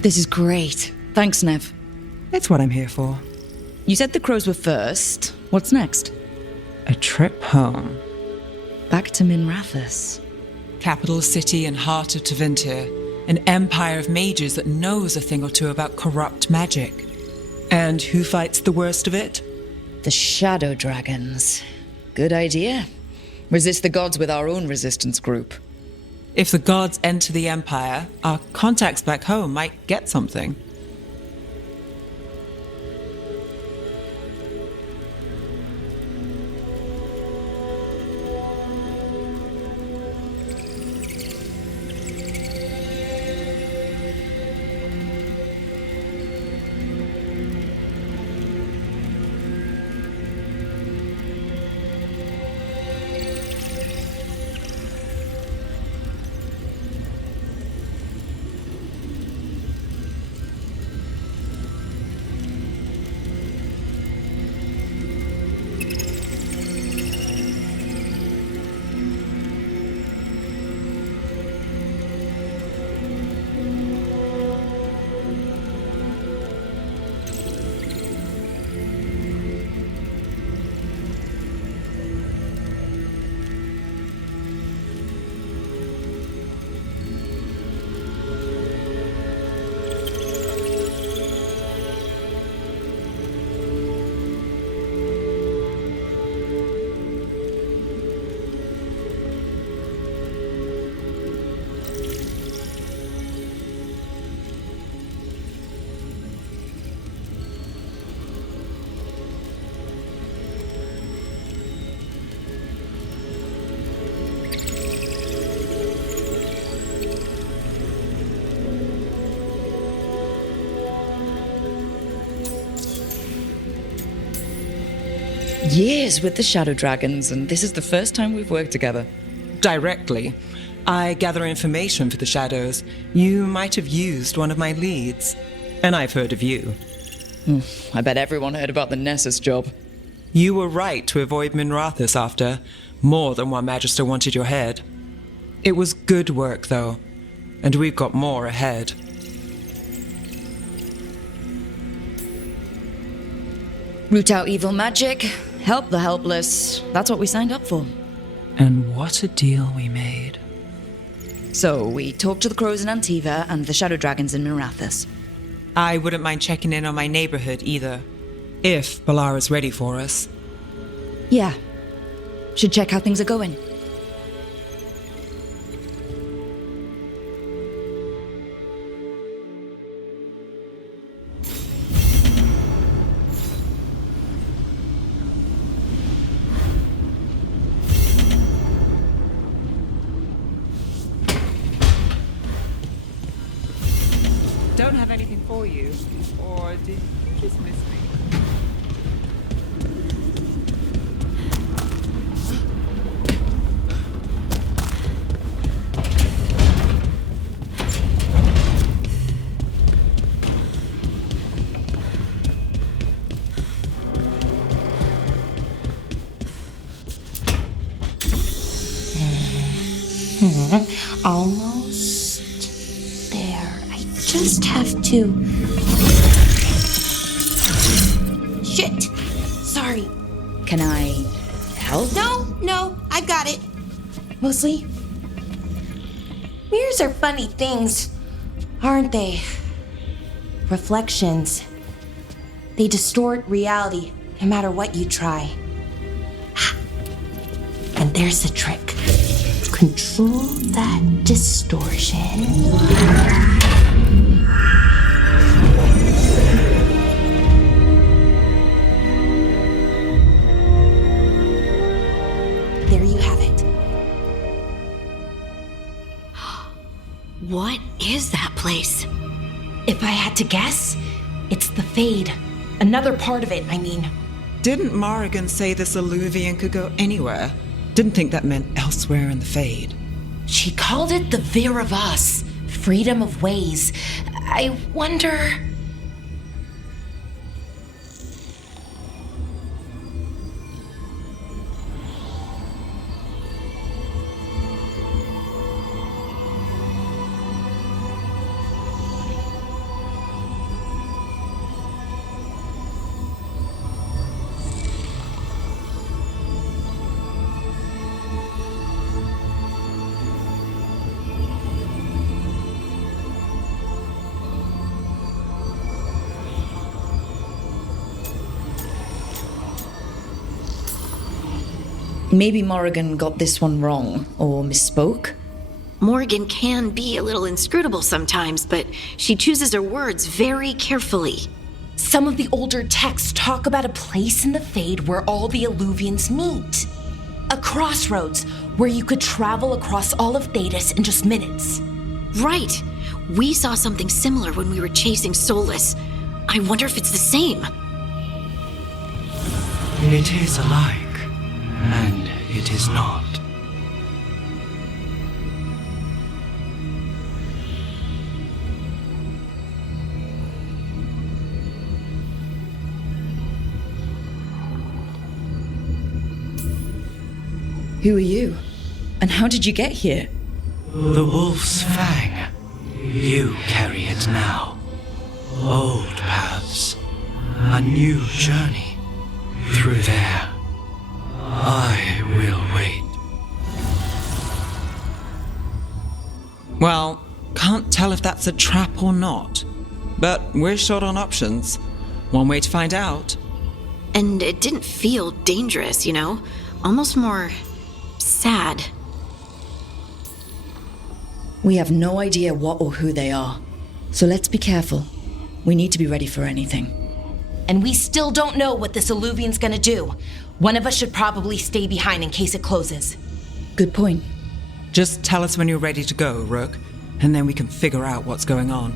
This is great. Thanks, Nev. It's what I'm here for. You said the crows were first. What's next? A trip home. Back to Minrathous. Capital city and heart of Tevinter. An empire of mages that knows a thing or two about corrupt magic. And who fights the worst of it? The Shadow Dragons. Good idea. Resist the gods with our own resistance group. If the gods enter the empire, our contacts back home might get something. Years with the Shadow Dragons, and this is the first time we've worked together. Directly. I gather information for the Shadows. You might have used one of my leads. And I've heard of you. I bet everyone heard about the Nessus job. You were right to avoid Minrathous after. More than one Magister wanted your head. It was good work, though. And we've got more ahead. Root out evil magic, help the helpless. That's what we signed up for. And what a deal we made. So, we talked to the crows in Antiva and the Shadow Dragons in Minrathous. I wouldn't mind checking in on my neighborhood either. If Balara's ready for us. Yeah. Should check how things are going. Don't have anything for you, or did you just miss me? Almost there. I just have to. Shit! Sorry. Can I help? No, I've got it. Mostly. Mirrors are funny things, aren't they? Reflections. They distort reality no matter what you try. And there's the trick. Control that distortion. There you have it. What is that place? If I had to guess, it's the Fade. Another part of it, I mean. Didn't Morrigan say this Illuvian could go anywhere? Didn't think that meant elsewhere in the Fade. She called it the Vir of Us, freedom of ways. I wonder. Maybe Morrigan got this one wrong, or misspoke. Morgan can be a little inscrutable sometimes, but she chooses her words very carefully. Some of the older texts talk about a place in the Fade where all the Illuvians meet. A crossroads where you could travel across all of Thedas in just minutes. Right. We saw something similar when we were chasing Solas. I wonder if it's the same. It is alike, and it is not. Who are you? And how did you get here? The wolf's fang. You carry it now. Old paths. A new journey. Through there. I will wait. Well, can't tell if that's a trap or not. But we're short on options. One way to find out. And it didn't feel dangerous, you know? Almost more sad. We have no idea what or who they are. So let's be careful. We need to be ready for anything. And we still don't know what this Illuvian's gonna do. One of us should probably stay behind in case it closes. Good point. Just tell us when you're ready to go, Rook, and then we can figure out what's going on.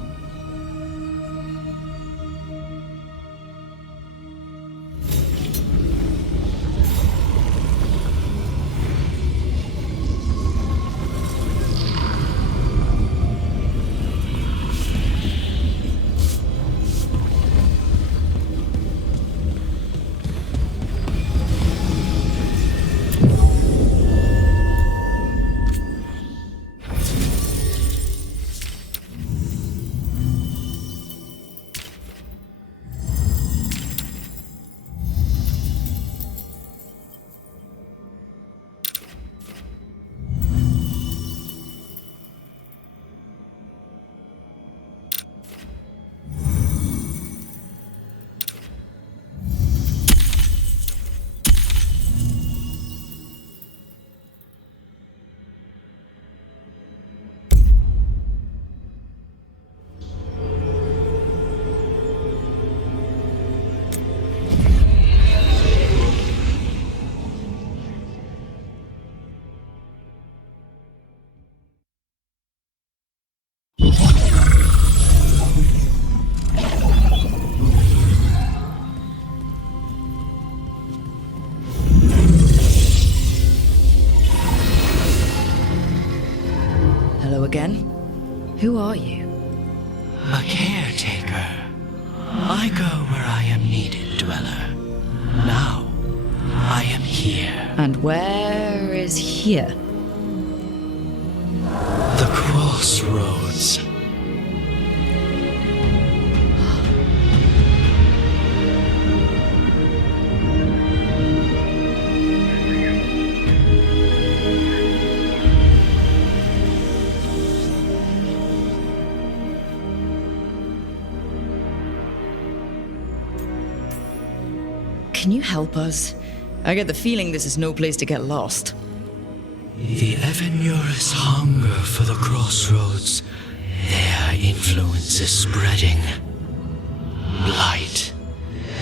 Hello again. Who are you? A caretaker. I go where I am needed, Dweller. Now, I am here. And where is here? The crossroads. Can you help us? I get the feeling this is no place to get lost. The Evenurus hunger for the crossroads. Their influence is spreading. Blight,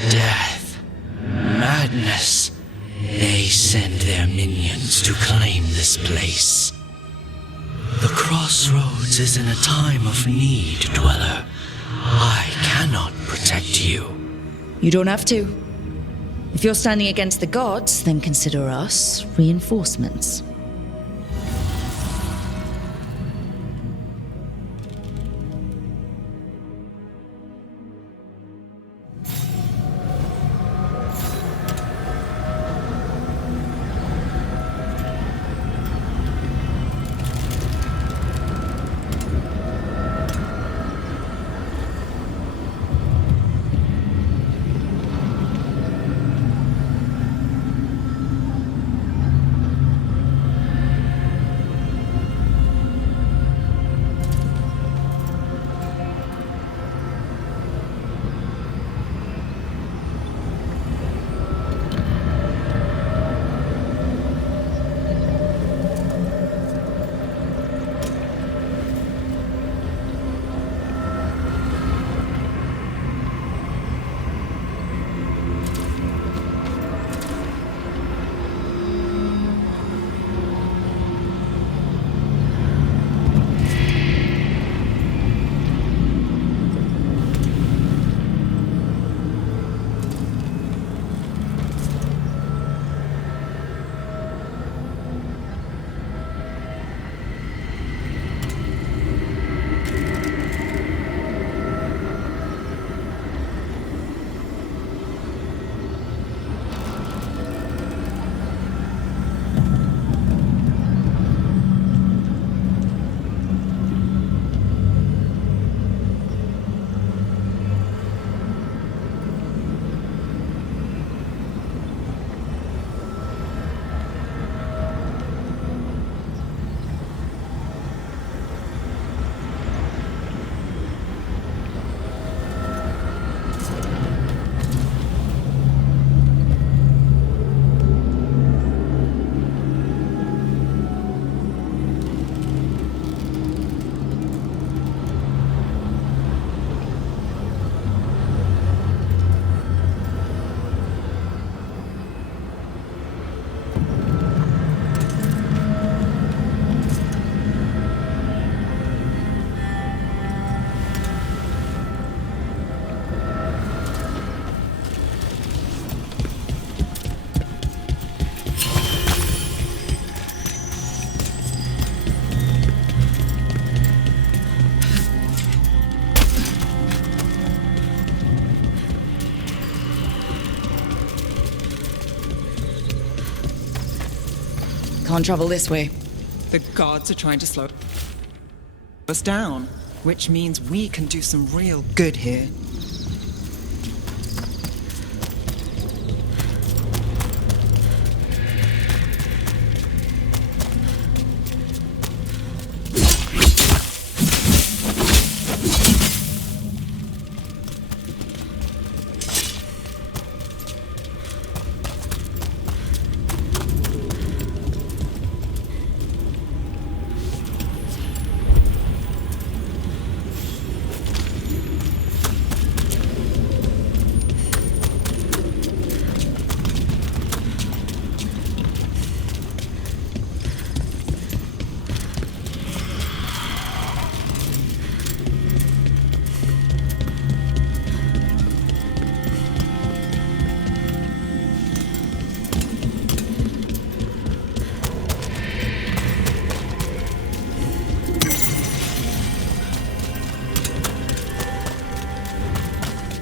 death, madness. They send their minions to claim this place. The crossroads is in a time of need, Dweller. I cannot protect you. You don't have to. If you're standing against the gods, then consider us reinforcements. can't travel this way. The gods are trying to slow us down, which means we can do some real good here.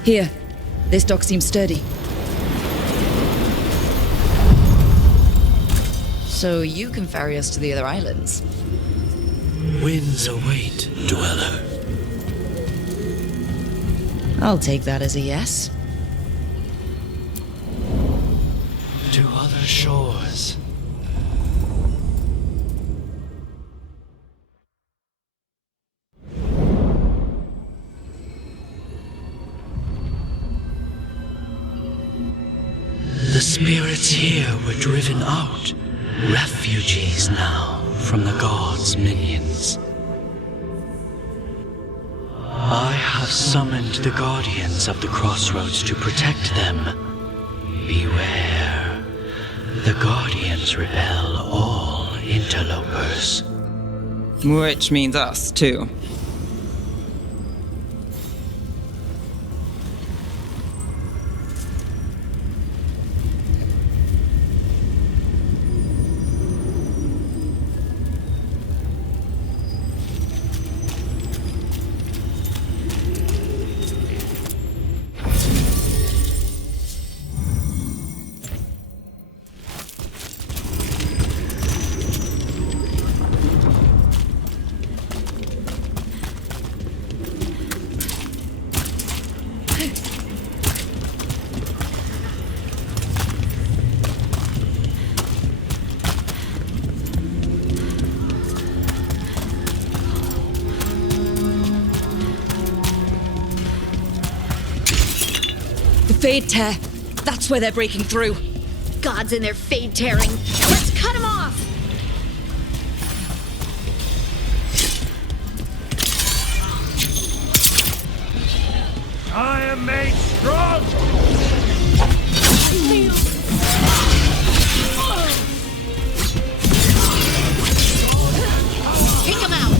Here, this dock seems sturdy. So you can ferry us to the other islands? Winds await, dweller. I'll take that as a yes. To other shores. The spirits here were driven out, refugees now from the gods' minions. I have summoned the guardians of the crossroads to protect them. Beware. The guardians repel all interlopers. Which means us, too. Fade tear. That's where they're breaking through. Gods in their fade tearing. Let's cut them off! I am made strong! Take him out!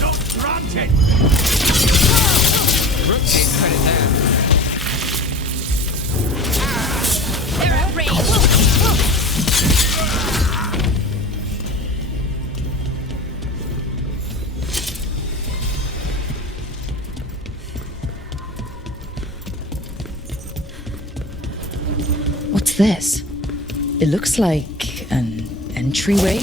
Not granted! Rook takes credit there. They're outraged! What's this? It looks like an entryway.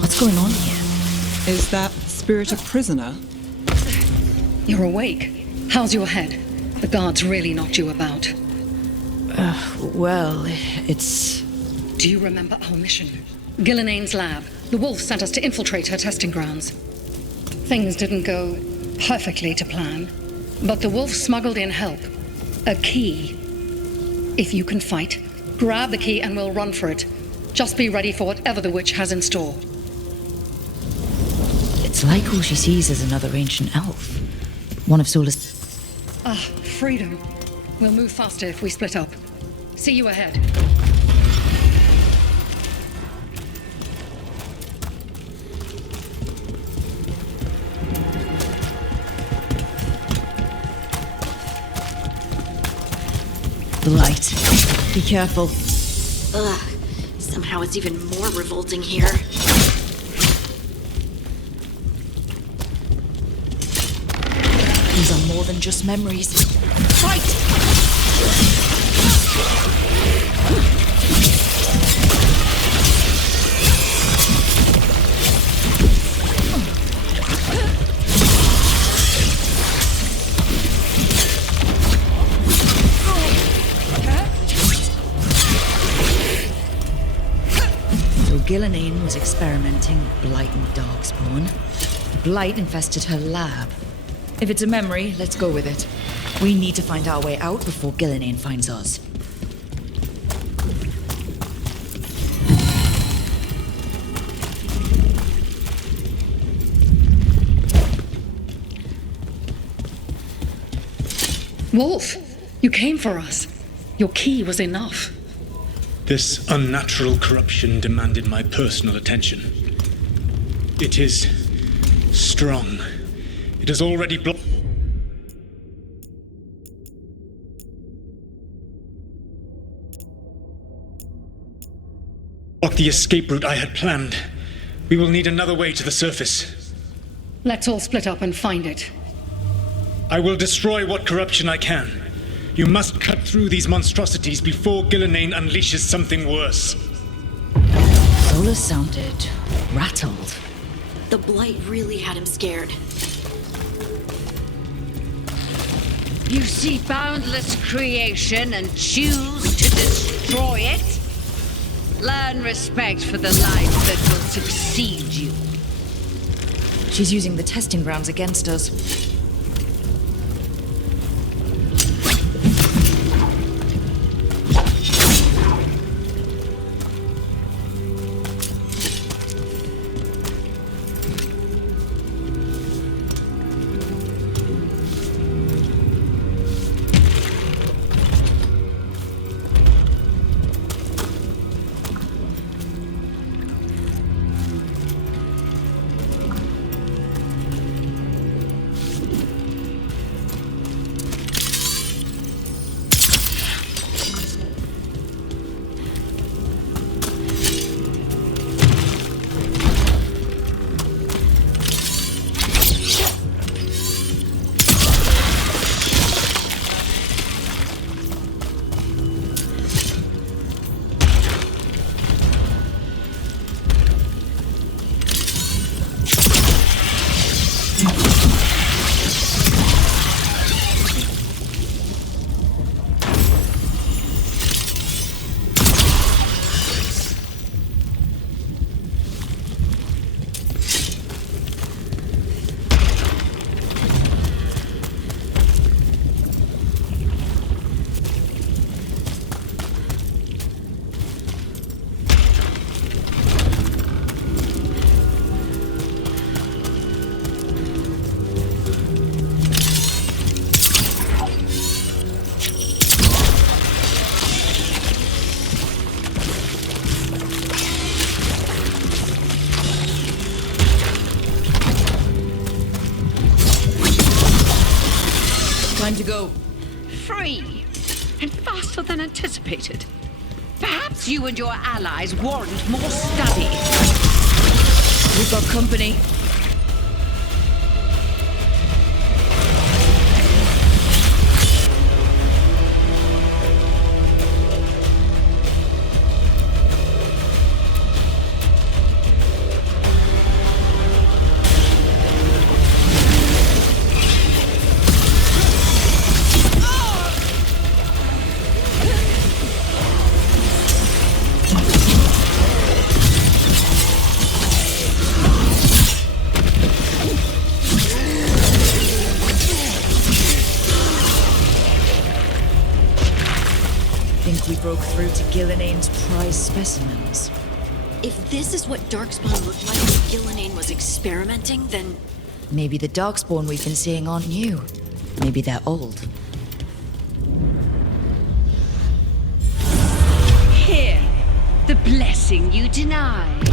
What's going on here? Is that spirit a prisoner? You're awake. How's your head? The guards really knocked you about. Well, it's... Do you remember our mission? Gillinane's lab. The wolf sent us to infiltrate her testing grounds. Things didn't go perfectly to plan, but the wolf smuggled in help. A key. If you can fight, grab the key and we'll run for it. Just be ready for whatever the witch has in store. It's like all she sees is another ancient elf. One of Solas... Ah, freedom. We'll move faster if we split up. See you ahead. The light. Be careful. Ugh. Somehow it's even more revolting here. These are more than just memories. Fight! Gillenane was experimenting with Blight and Darkspawn. Blight infested her lab. If it's a memory, let's go with it. We need to find our way out before Gillenane finds us. Wolf, you came for us. Your key was enough. This unnatural corruption demanded my personal attention. It is strong. It has already blocked the escape route I had planned. We will need another way to the surface. Let's all split up and find it. I will destroy what corruption I can. You must cut through these monstrosities before Gillenane unleashes something worse. Solas sounded rattled. The Blight really had him scared. You see boundless creation and choose to destroy it? Learn respect for the life that will succeed you. She's using the testing grounds against us. Time to go. Free. And faster than anticipated. Perhaps you and your allies warrant more study. We've got company. We broke through to Gillenane's prize specimens. If this is what Darkspawn looked like when Gillenane was experimenting, then... Maybe the Darkspawn we've been seeing aren't new. Maybe they're old. Here, the blessing you denied.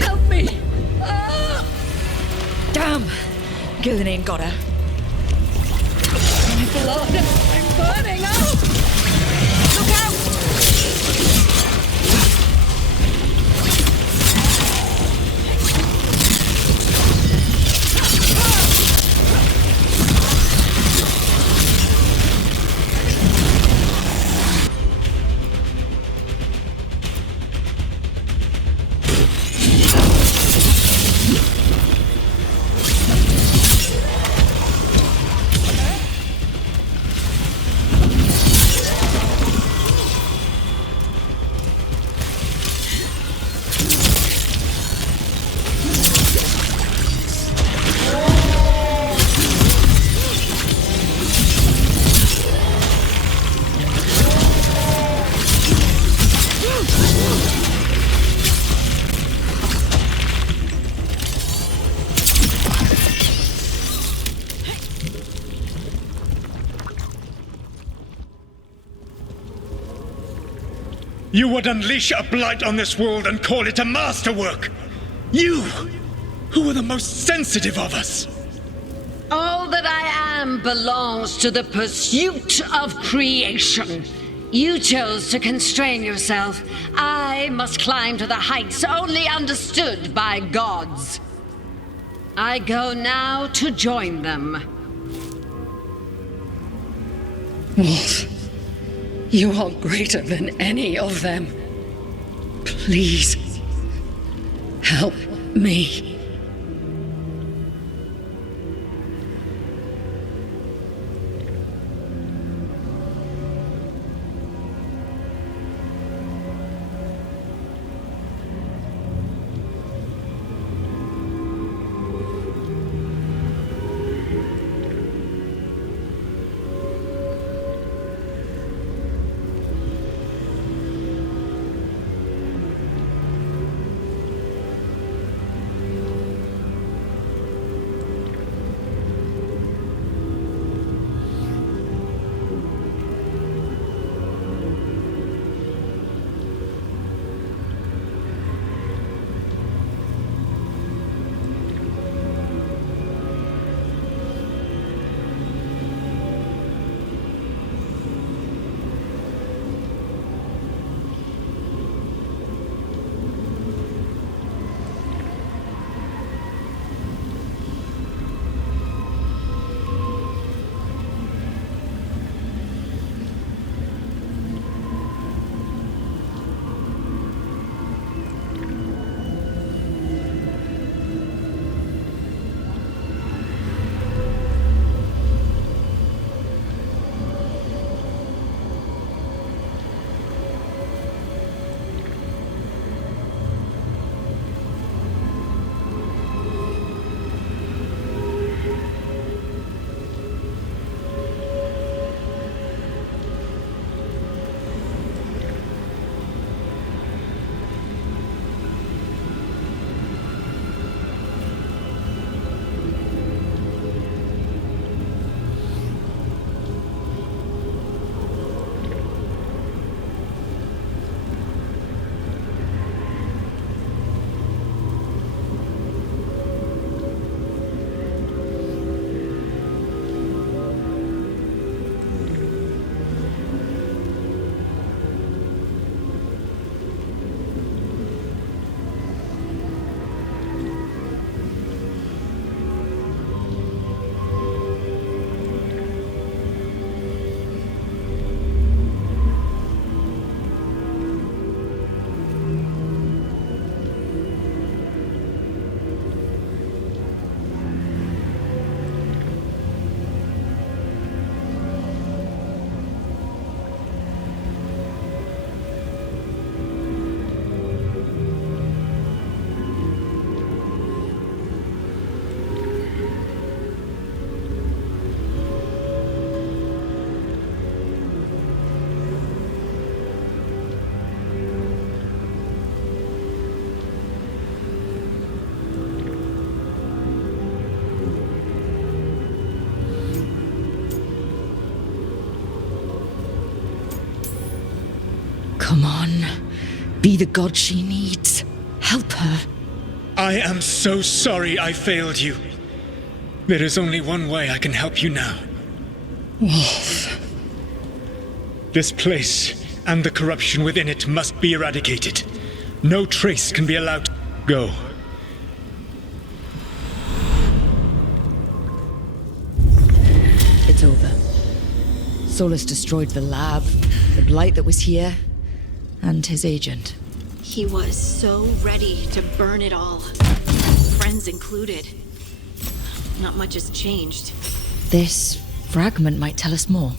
Help me! Ah! Damn! Gillenane got her. My blood! I'm burning up! Look out! You would unleash a blight on this world and call it a masterwork! You, who are the most sensitive of us! All that I am belongs to the pursuit of creation. You chose to constrain yourself. I must climb to the heights only understood by gods. I go now to join them. Wolf, you are greater than any of them. Please, help me. Come on. Be the god she needs. Help her. I am so sorry I failed you. There is only one way I can help you now. Wolf. This place and the corruption within it must be eradicated. No trace can be allowed to go. It's over. Solas destroyed the lab, the blight that was here, and his agent. He was so ready to burn it all. Friends included. Not much has changed. This fragment might tell us more.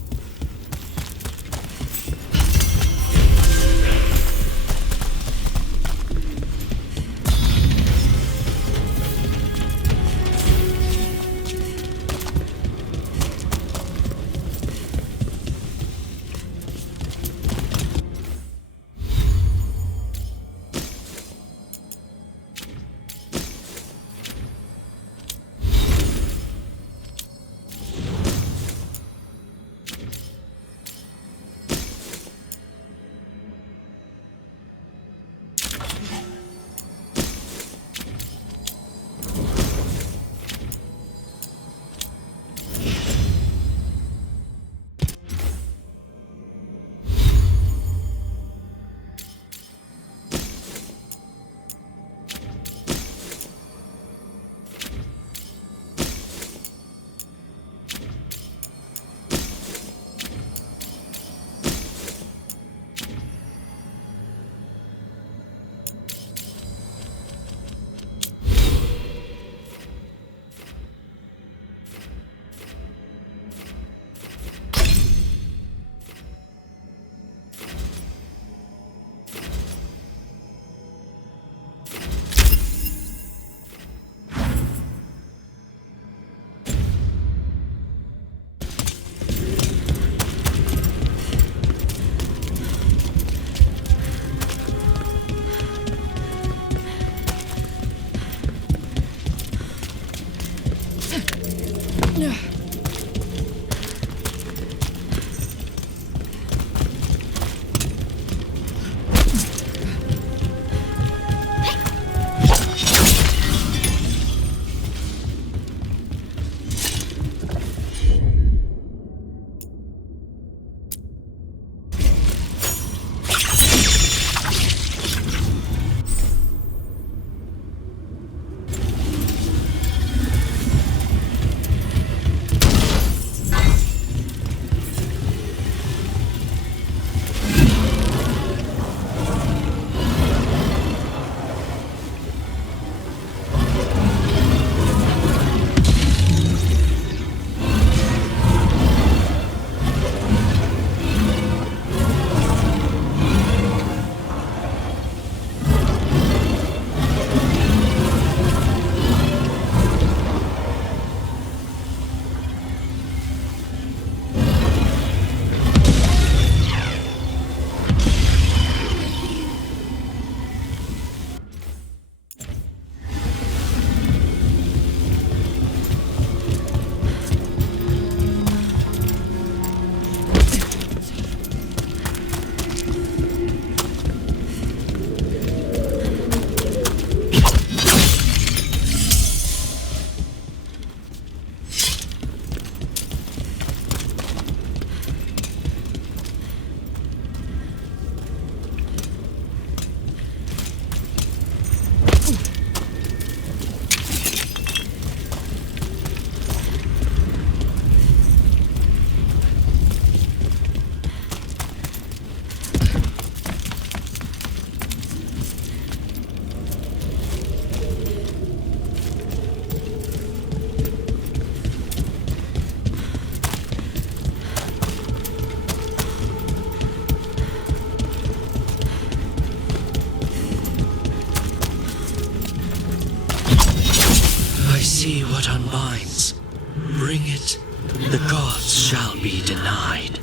The gods shall be denied.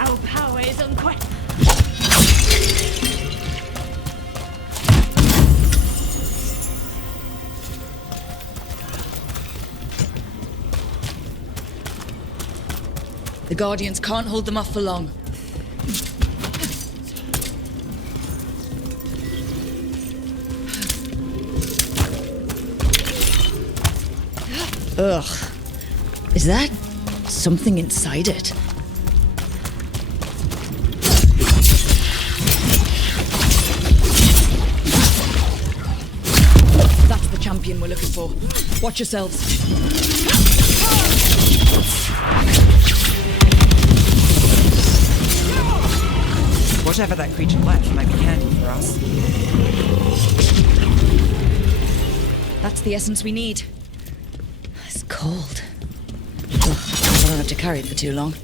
Our power is unquestioned. The Guardians can't hold them off for long. Ugh. Is that something inside it? That's the champion we're looking for. Watch yourselves. Whatever that creature left might be handy for us. That's the essence we need. It's cold. Ugh, I don't have to carry it for too long.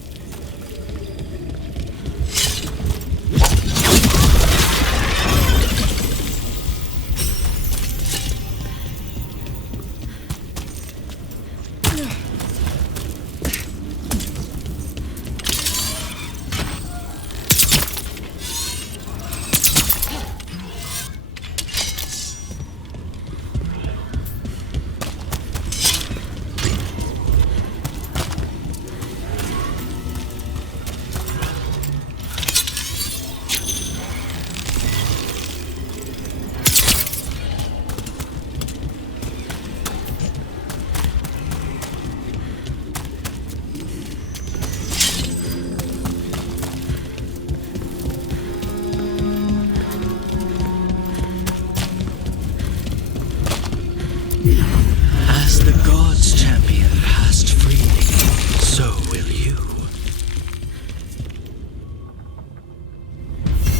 As the gods' champion passed freely, so will you.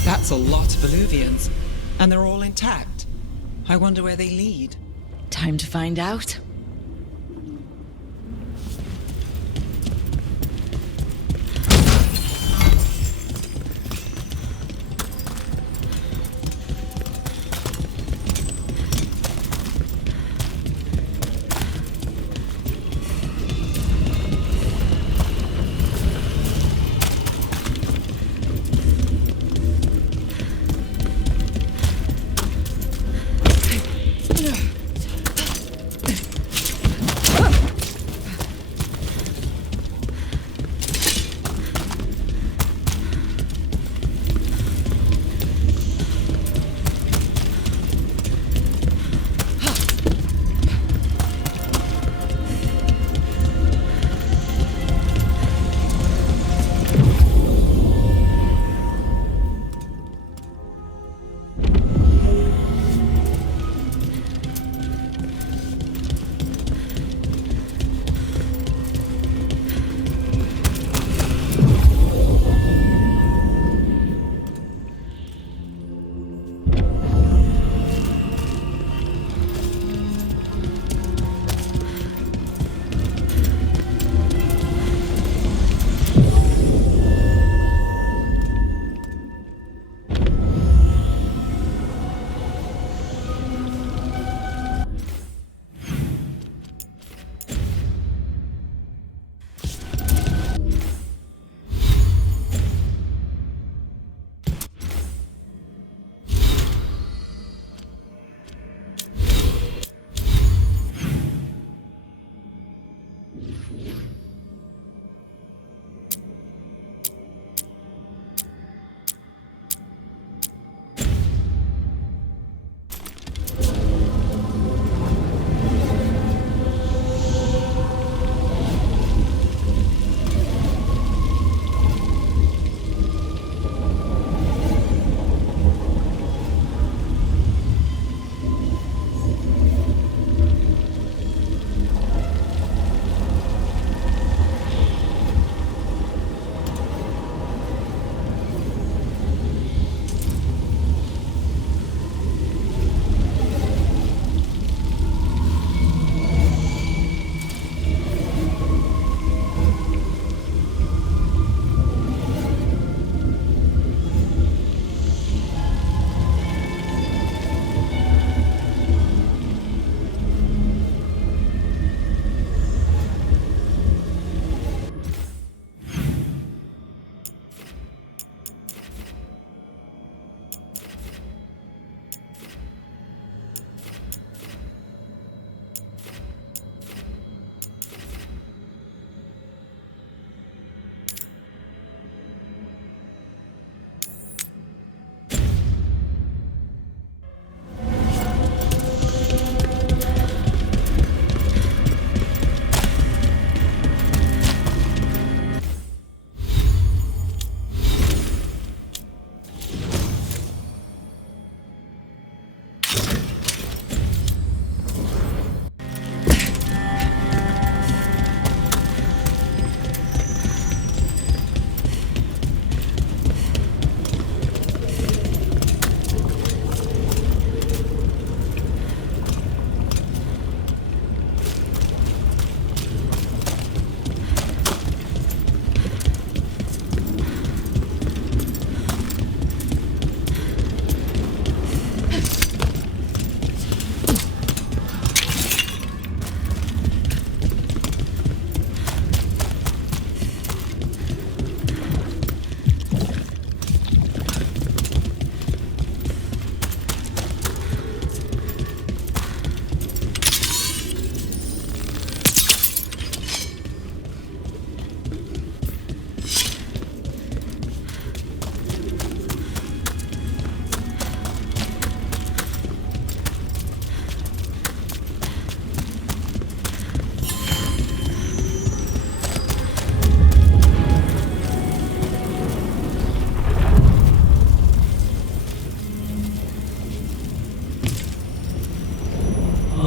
That's a lot of Illuvians, and they're all intact. I wonder where they lead. Time to find out.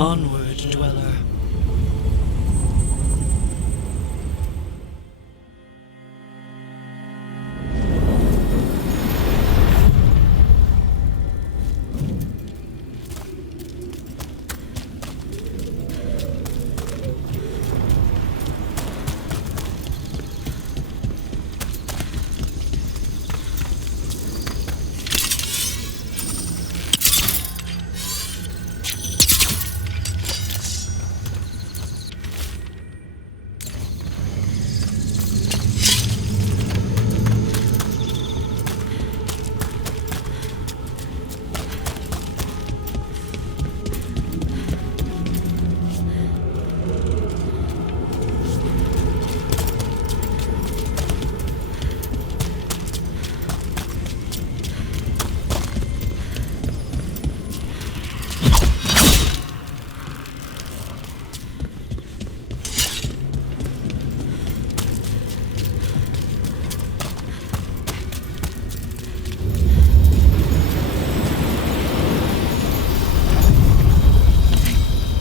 Onward, Dweller.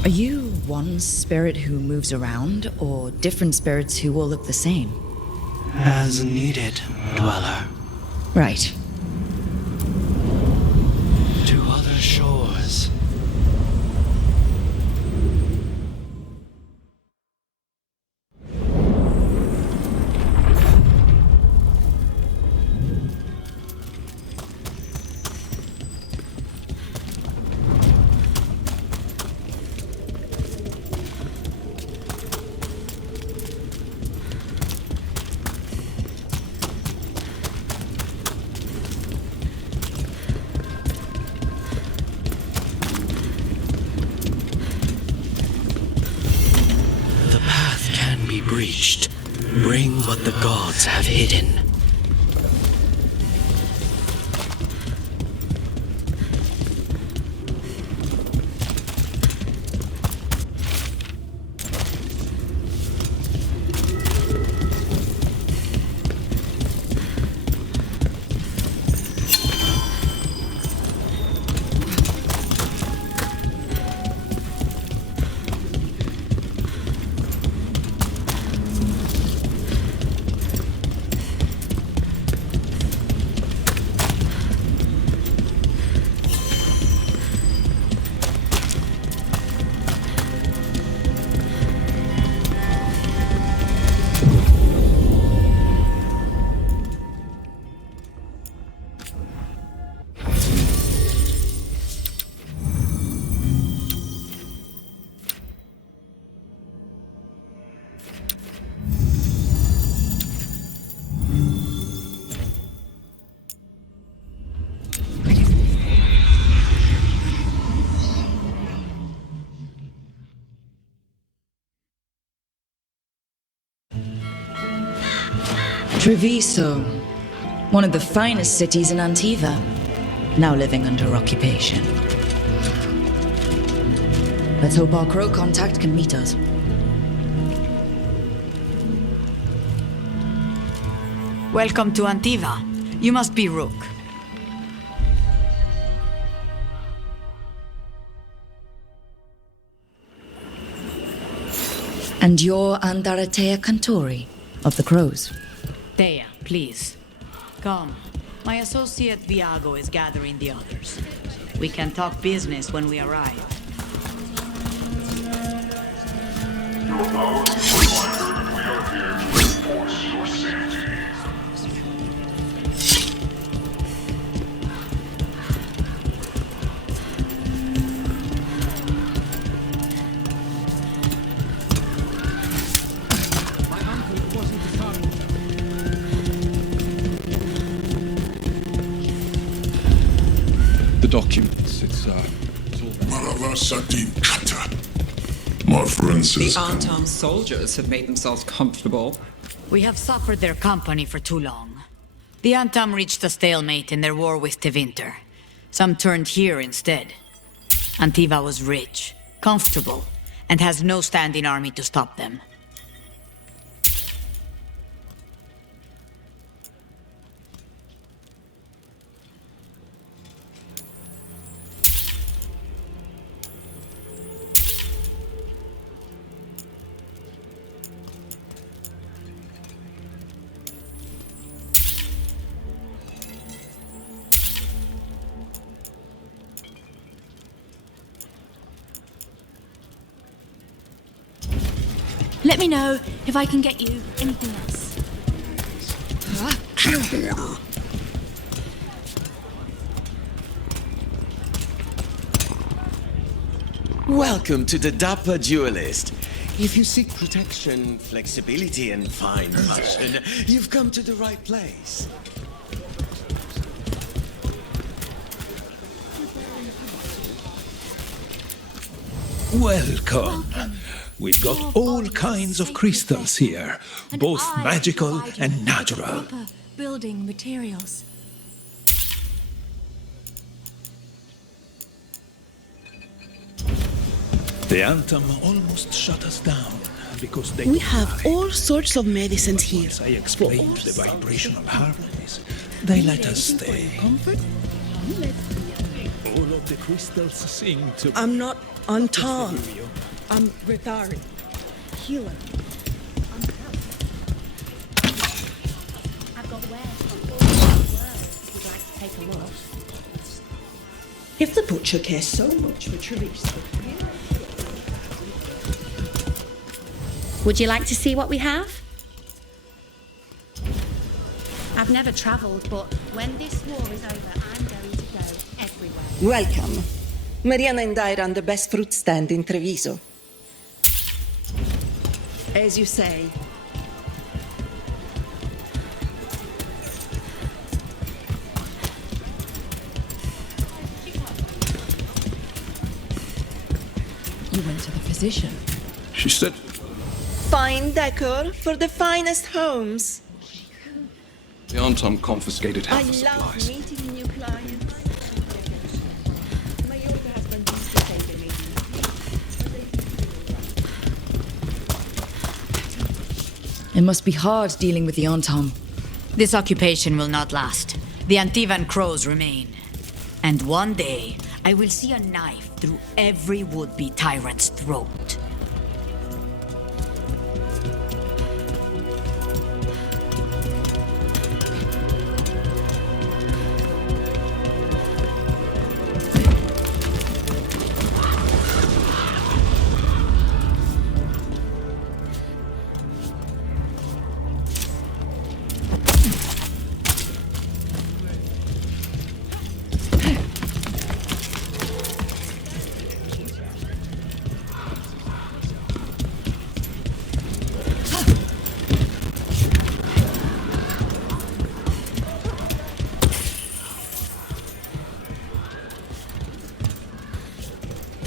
Are you one spirit who moves around, or different spirits who all look the same? As needed, Dweller. Right. To other shores. Breached. Bring what the gods have hidden. Treviso, one of the finest cities in Antiva, now living under occupation. Let's hope our crow contact can meet us. Welcome to Antiva. You must be Rook. And you're Andaratea Cantori of the Crows. Thea, please. Come. My associate Viago is gathering the others. We can talk business when we arrive. Your powers reminder that we are here to enforce your safety. The documents, it's all... Maravasatin Kata. My friend says... The Antam soldiers have made themselves comfortable. We have suffered their company for too long. The Antam reached a stalemate in their war with Tevinter. Some turned here instead. Antiva was rich, comfortable, and has no standing army to stop them. Let me know if I can get you anything else. Welcome to the Dapper Duelist. If you seek protection, flexibility, and fine fashion, you've come to the right place. Welcome. We've got all kinds of crystals here, both magical and natural. Building materials. The Anthem almost shut us down because they... We have all sorts of medicines here. Once I explained the vibrational harmonies, they let us stay. All of the crystals seem to... I'm not on Tom. I'm retarded. Healer. I've got wares from all over the world if you'd like to take a look. If the butcher cares so much for Therese, Would you like to see what we have? I've never travelled, but when this war is over, I'm going to go everywhere. welcome. Mariana and I run the best fruit stand in Treviso. As you say. You went to the physician. She said... Fine decor for the finest homes. The Anton confiscated I half the love supplies. meeting new clients. My older husband used to say they made It must be hard dealing with the Antom. This occupation will not last. The Antivan crows remain. And one day, I will see a knife through every would-be tyrant's throat.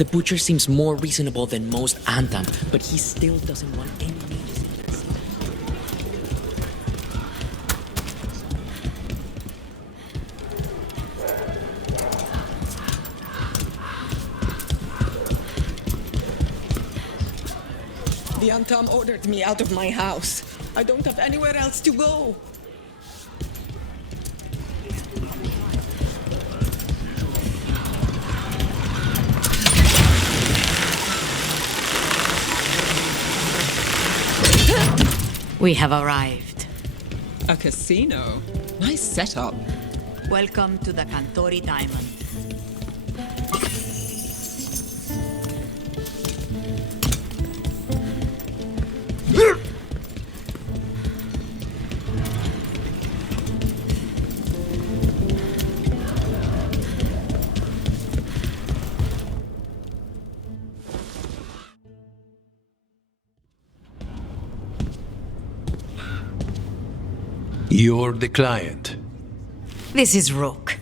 The butcher seems more reasonable than most Anthem, but he still doesn't want any mages in this. The Antam ordered me out of my house. I don't have anywhere else to go. We have arrived. A casino. Nice setup. Welcome to the Cantori Diamond. You're the client. This is Rook.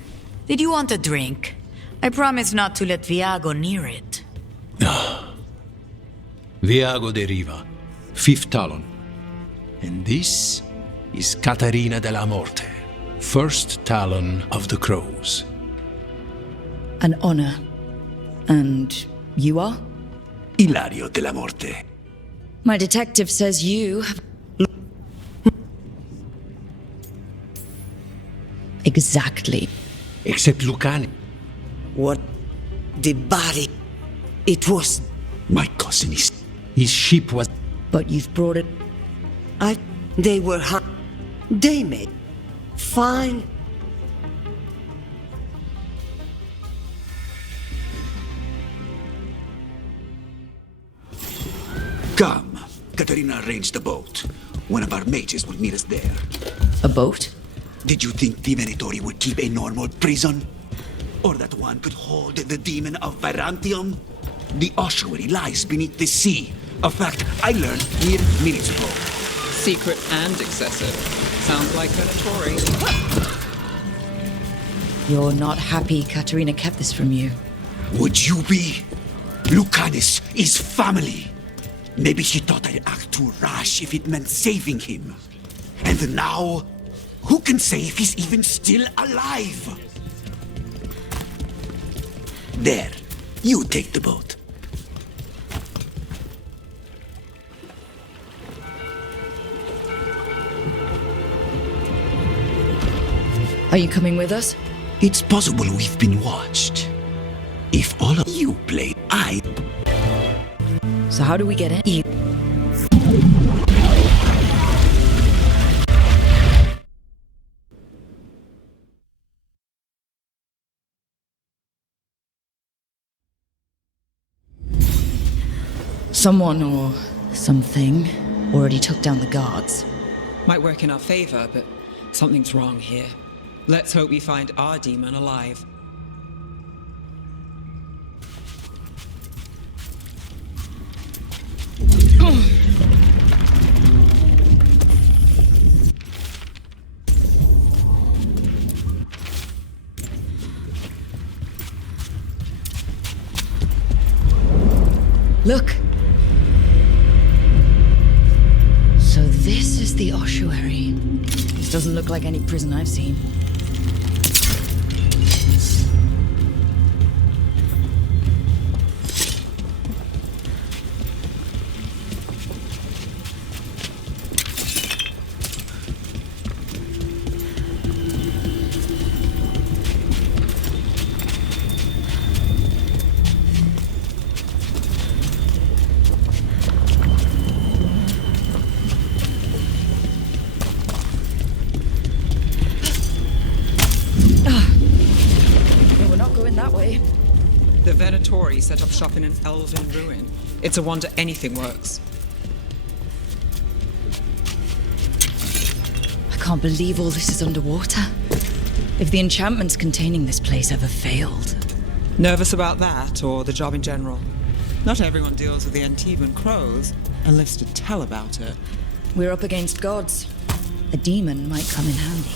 Did you want a drink? I promise not to let Viago near it. Viago de Riva, 5th Talon. And this is Caterina della Morte, 1st Talon of the Crows. An honor. And you are? Ilario della Morte. My detective says you have... Exactly. Except Lucani. What? The body. It was... My cousin is... His ship was... But you've brought it... They were They made... Fine. Come. Katarina arranged a boat. One of our mages will meet us there. A boat? Did you think the Venatori would keep a normal prison? Or that one could hold the demon of Virantium? The ossuary lies beneath the sea. A fact I learned mere minutes ago. Secret and excessive. Sounds like Venatori. You're not happy Katerina kept this from you. Would you be? Lucanus is family. Maybe she thought I'd act too rash if it meant saving him. And now, who can say if he's even still alive? There, you take the boat. Are you coming with us? It's possible we've been watched. If all of you play, So how do we get in? Someone or something already took down the guards. Might work in our favor, but something's wrong here. Let's hope we find our demon alive. Look! So this is the ossuary. This doesn't look like any prison I've seen. The Venatori set up shop in an elven ruin. It's a wonder anything works. I can't believe all this is underwater. If the enchantments containing this place ever failed. Nervous about that, or the job in general? Not everyone deals with the Antivan crows and lives to tell about it. We're up against gods. A demon might come in handy.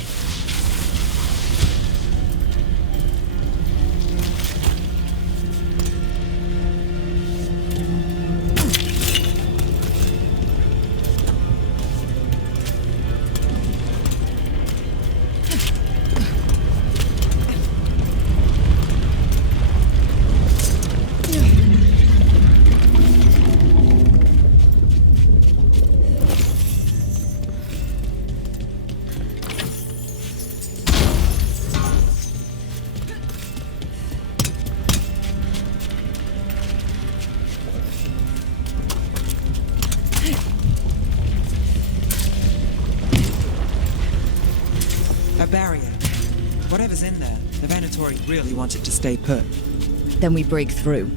A barrier. Whatever's in there, the Venatori really want it to stay put. Then we break through.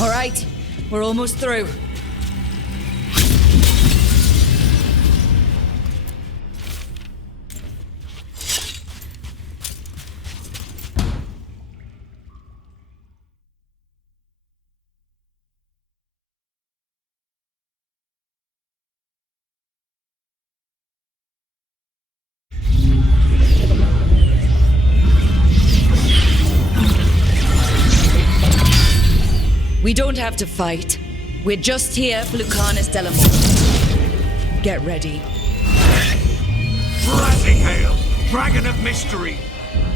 All right, we're almost through. We don't have to fight. We're just here for Lucanus Delamore. Get ready. Rising Hail, Dragon of Mystery!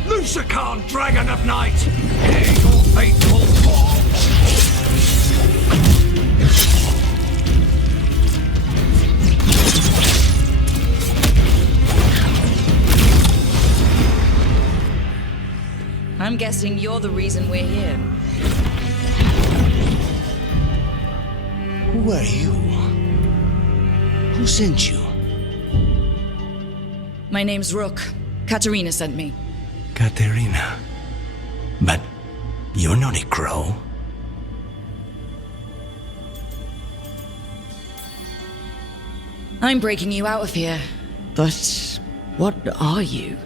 Lucican, Dragon of Night! Ere your fateful fall! I'm guessing you're the reason we're here. Who are you? Who sent you? My name's Rook. Katerina sent me. Katerina. But you're not a crow. I'm breaking you out of here. But what are you?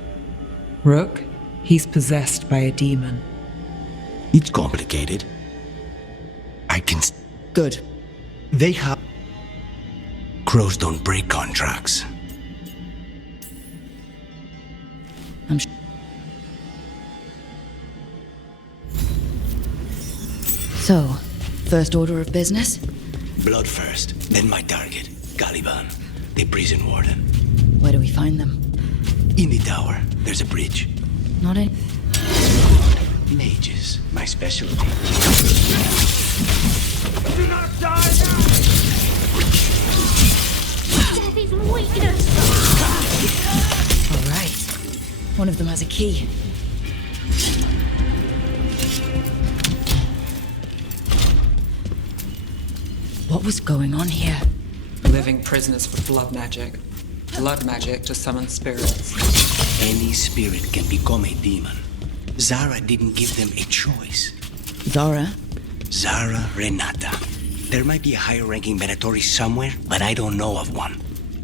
Rook, he's possessed by a demon. It's complicated. I can... Good. They have... Crows don't break contracts. So, first order of business? Blood first, then my target, Caliban, the prison warden. Where do we find them? In the tower, there's a bridge. Not in... Mages, my specialty. Do not die now! Death is weakness! All right. One of them has a key. What was going on here? Living prisoners for blood magic. Blood magic to summon spirits. Any spirit can become a demon. Zara didn't give them a choice. Zara? Zara Renata. There might be a higher-ranking Venatori somewhere, but I don't know of one.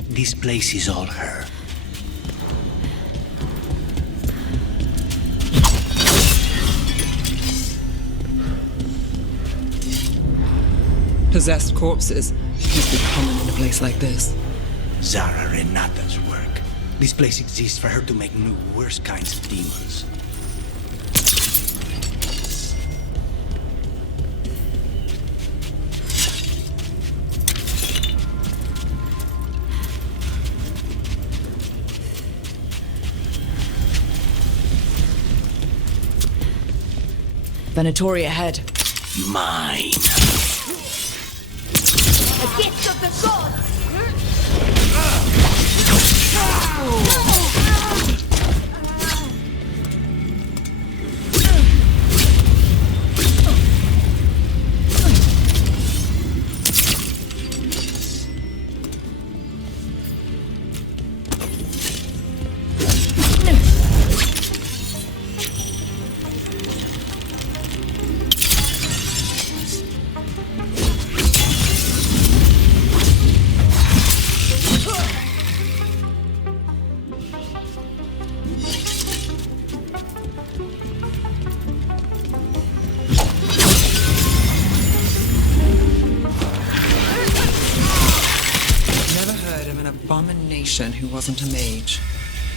This place is all her. Possessed corpses must be common in a place like this. Zara Renata's work. This place exists for her to make new, worse kinds of demons. Venatori ahead. Mine. A gift of the gods! Abomination who wasn't a mage.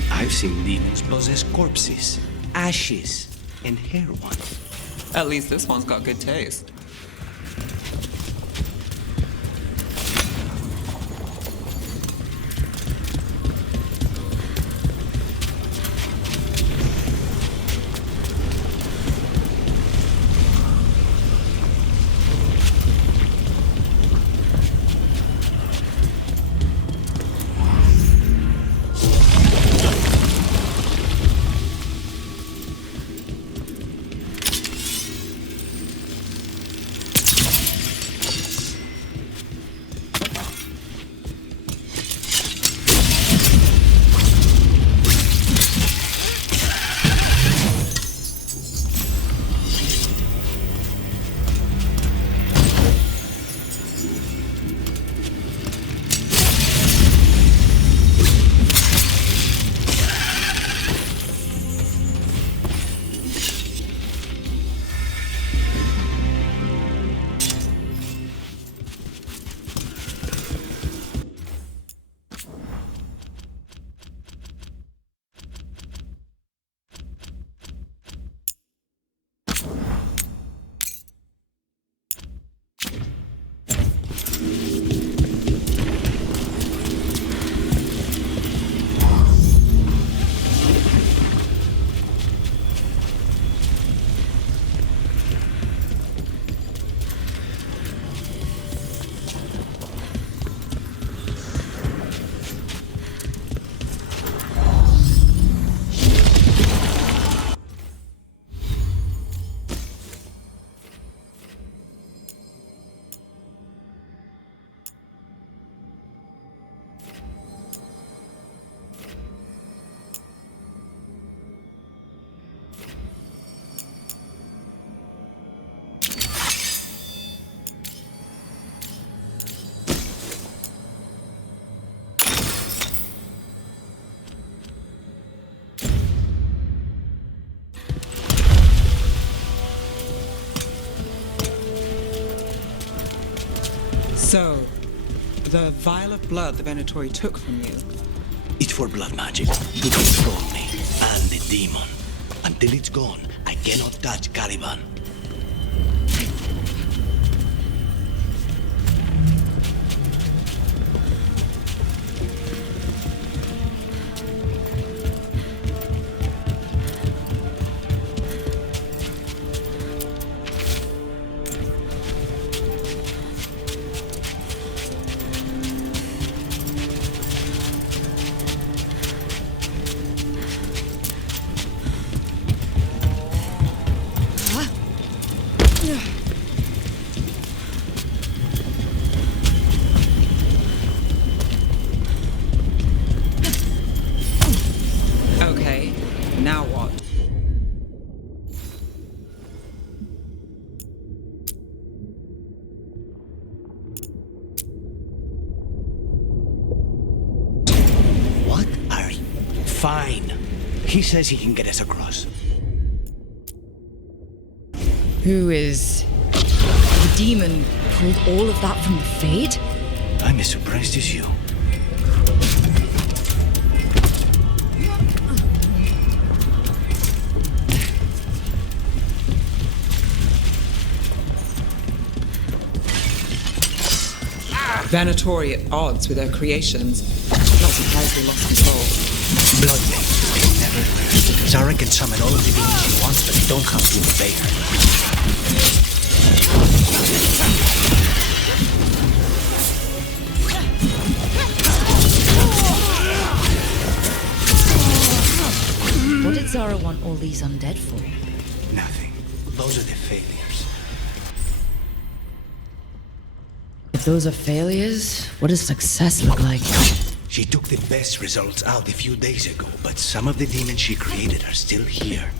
I've seen demons possess corpses, ashes, and hair once. At least this one's got good taste. So, the vial of blood the Venatori took from you. It's for blood magic to control me and the demon. Until it's gone, I cannot touch Caliban. Okay, now what? What are you? Fine. He says he can get us across. Who is... The demon pulled all of that from the Fade? I'm as surprised as you. Venatori at odds with their creations. Not surprised they lost control. Blood makes never learn. Zara can summon all of the demons she wants, but they don't come to obey her. What did Zara want all these undead for? Nothing. Those are the failures. If those are failures, what does success look like? She took the best results out a few days ago, but some of the demons she created are still here.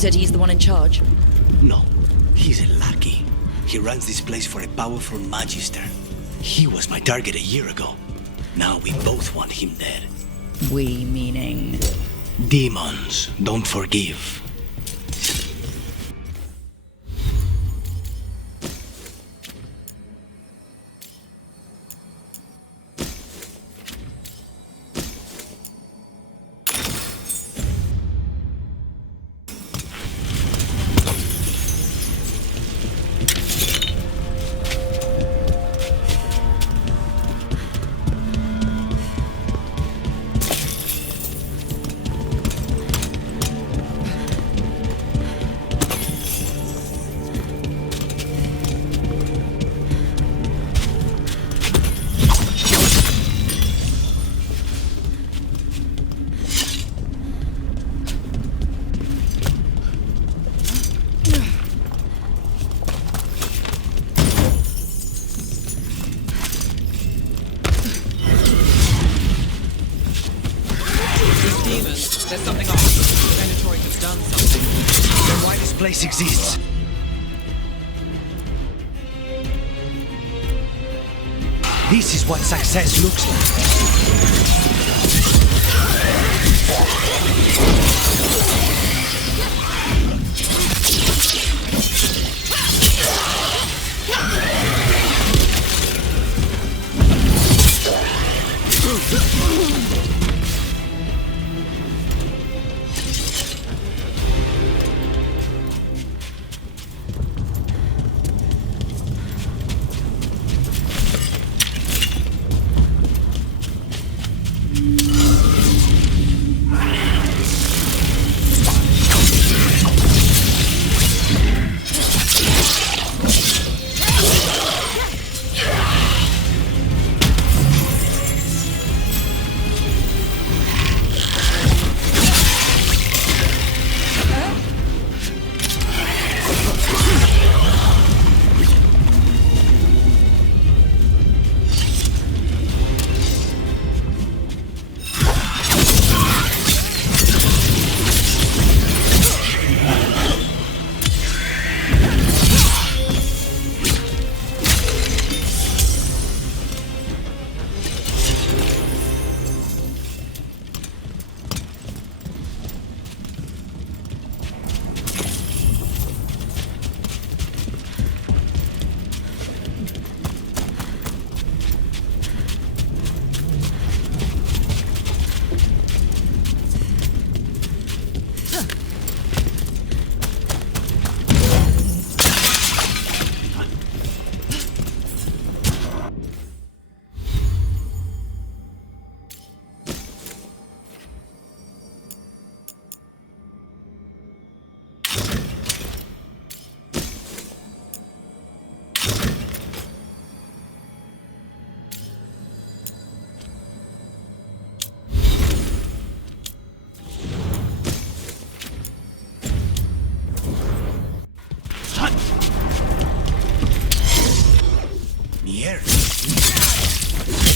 said he's the one in charge? No, he's a lackey. He runs this place for a powerful magister. He was my target a year ago. Now we both want him dead. We meaning? Demons don't forgive. There's something off. The Venatori has done something. Then why this place exists? This is what success looks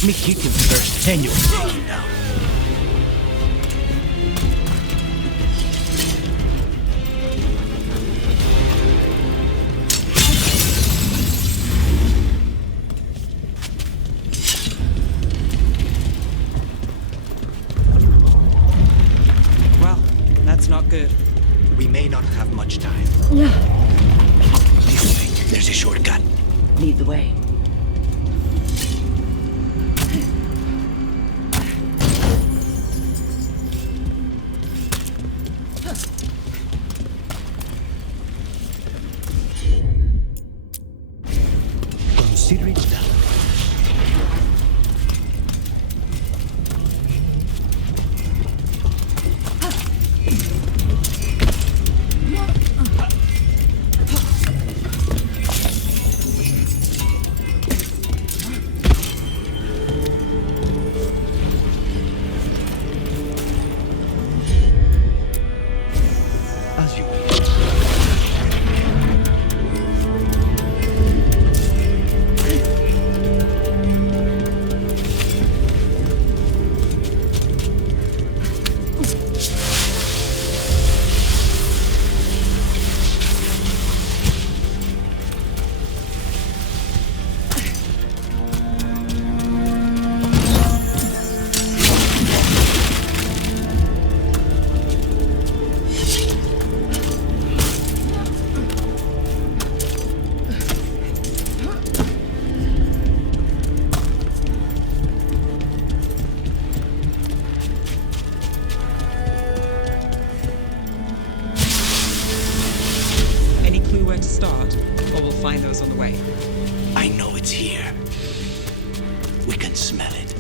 Let me hit him first, then you can take him down. Well, that's not good. We may not have much time. This way, there's a shortcut. Lead the way. Consider it done. As you will. where to start, or we'll find those on the way. I know it's here. We can smell it.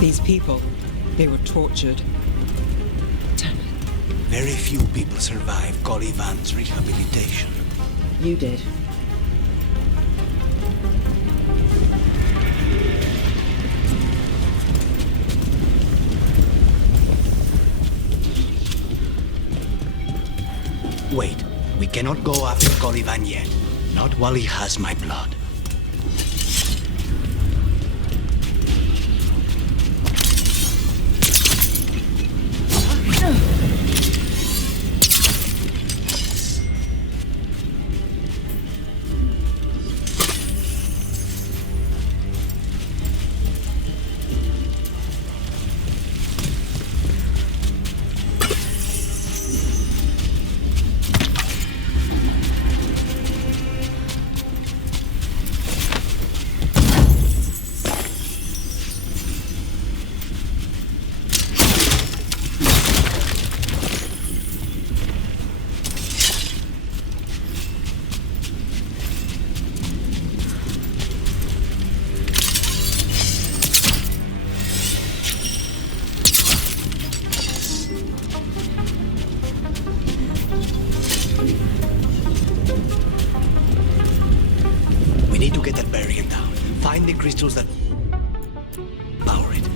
These people, they were tortured. Very few people survive Calivan's rehabilitation. You did. Wait, we cannot go after Calivan yet. Not while he has my blood. We need to get that barrier down. Find the crystals that power it.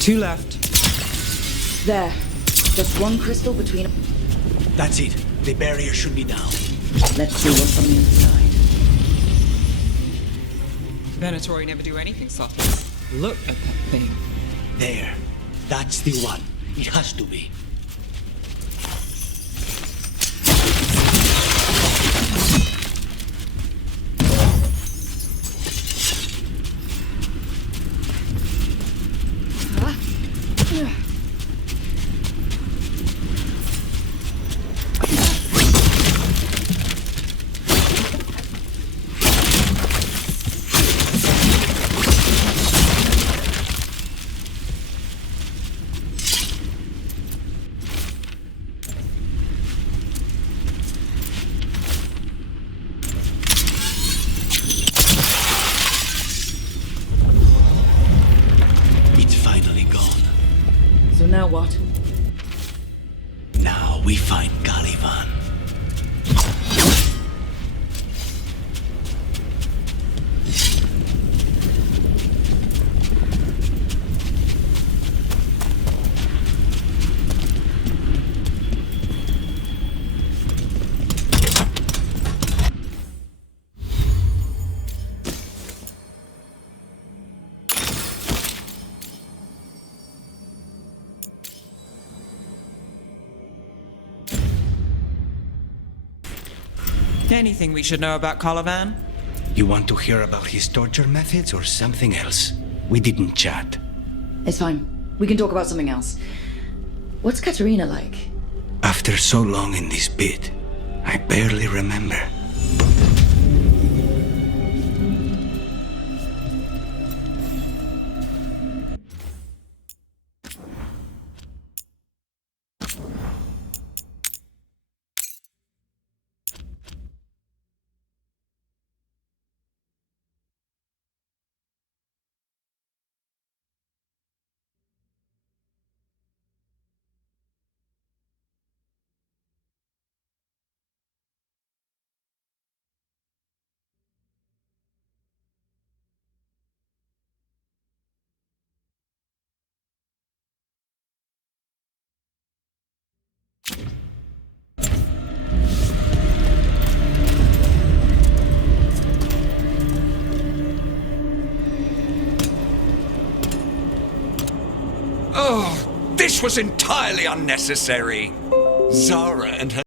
Two left. There. Just one crystal between. That's it. The barrier should be down. Let's see what's on the inside. Venatori never do anything softly. Look at that thing. There. That's the one. It has to be. So now what? Now we find Calivan. Anything we should know about Colavan? You want to hear about his torture methods or something else? We didn't chat. It's fine. We can talk about something else. What's Katerina like? After so long in this bit, I barely remember. Oh, this was entirely unnecessary. Zara and her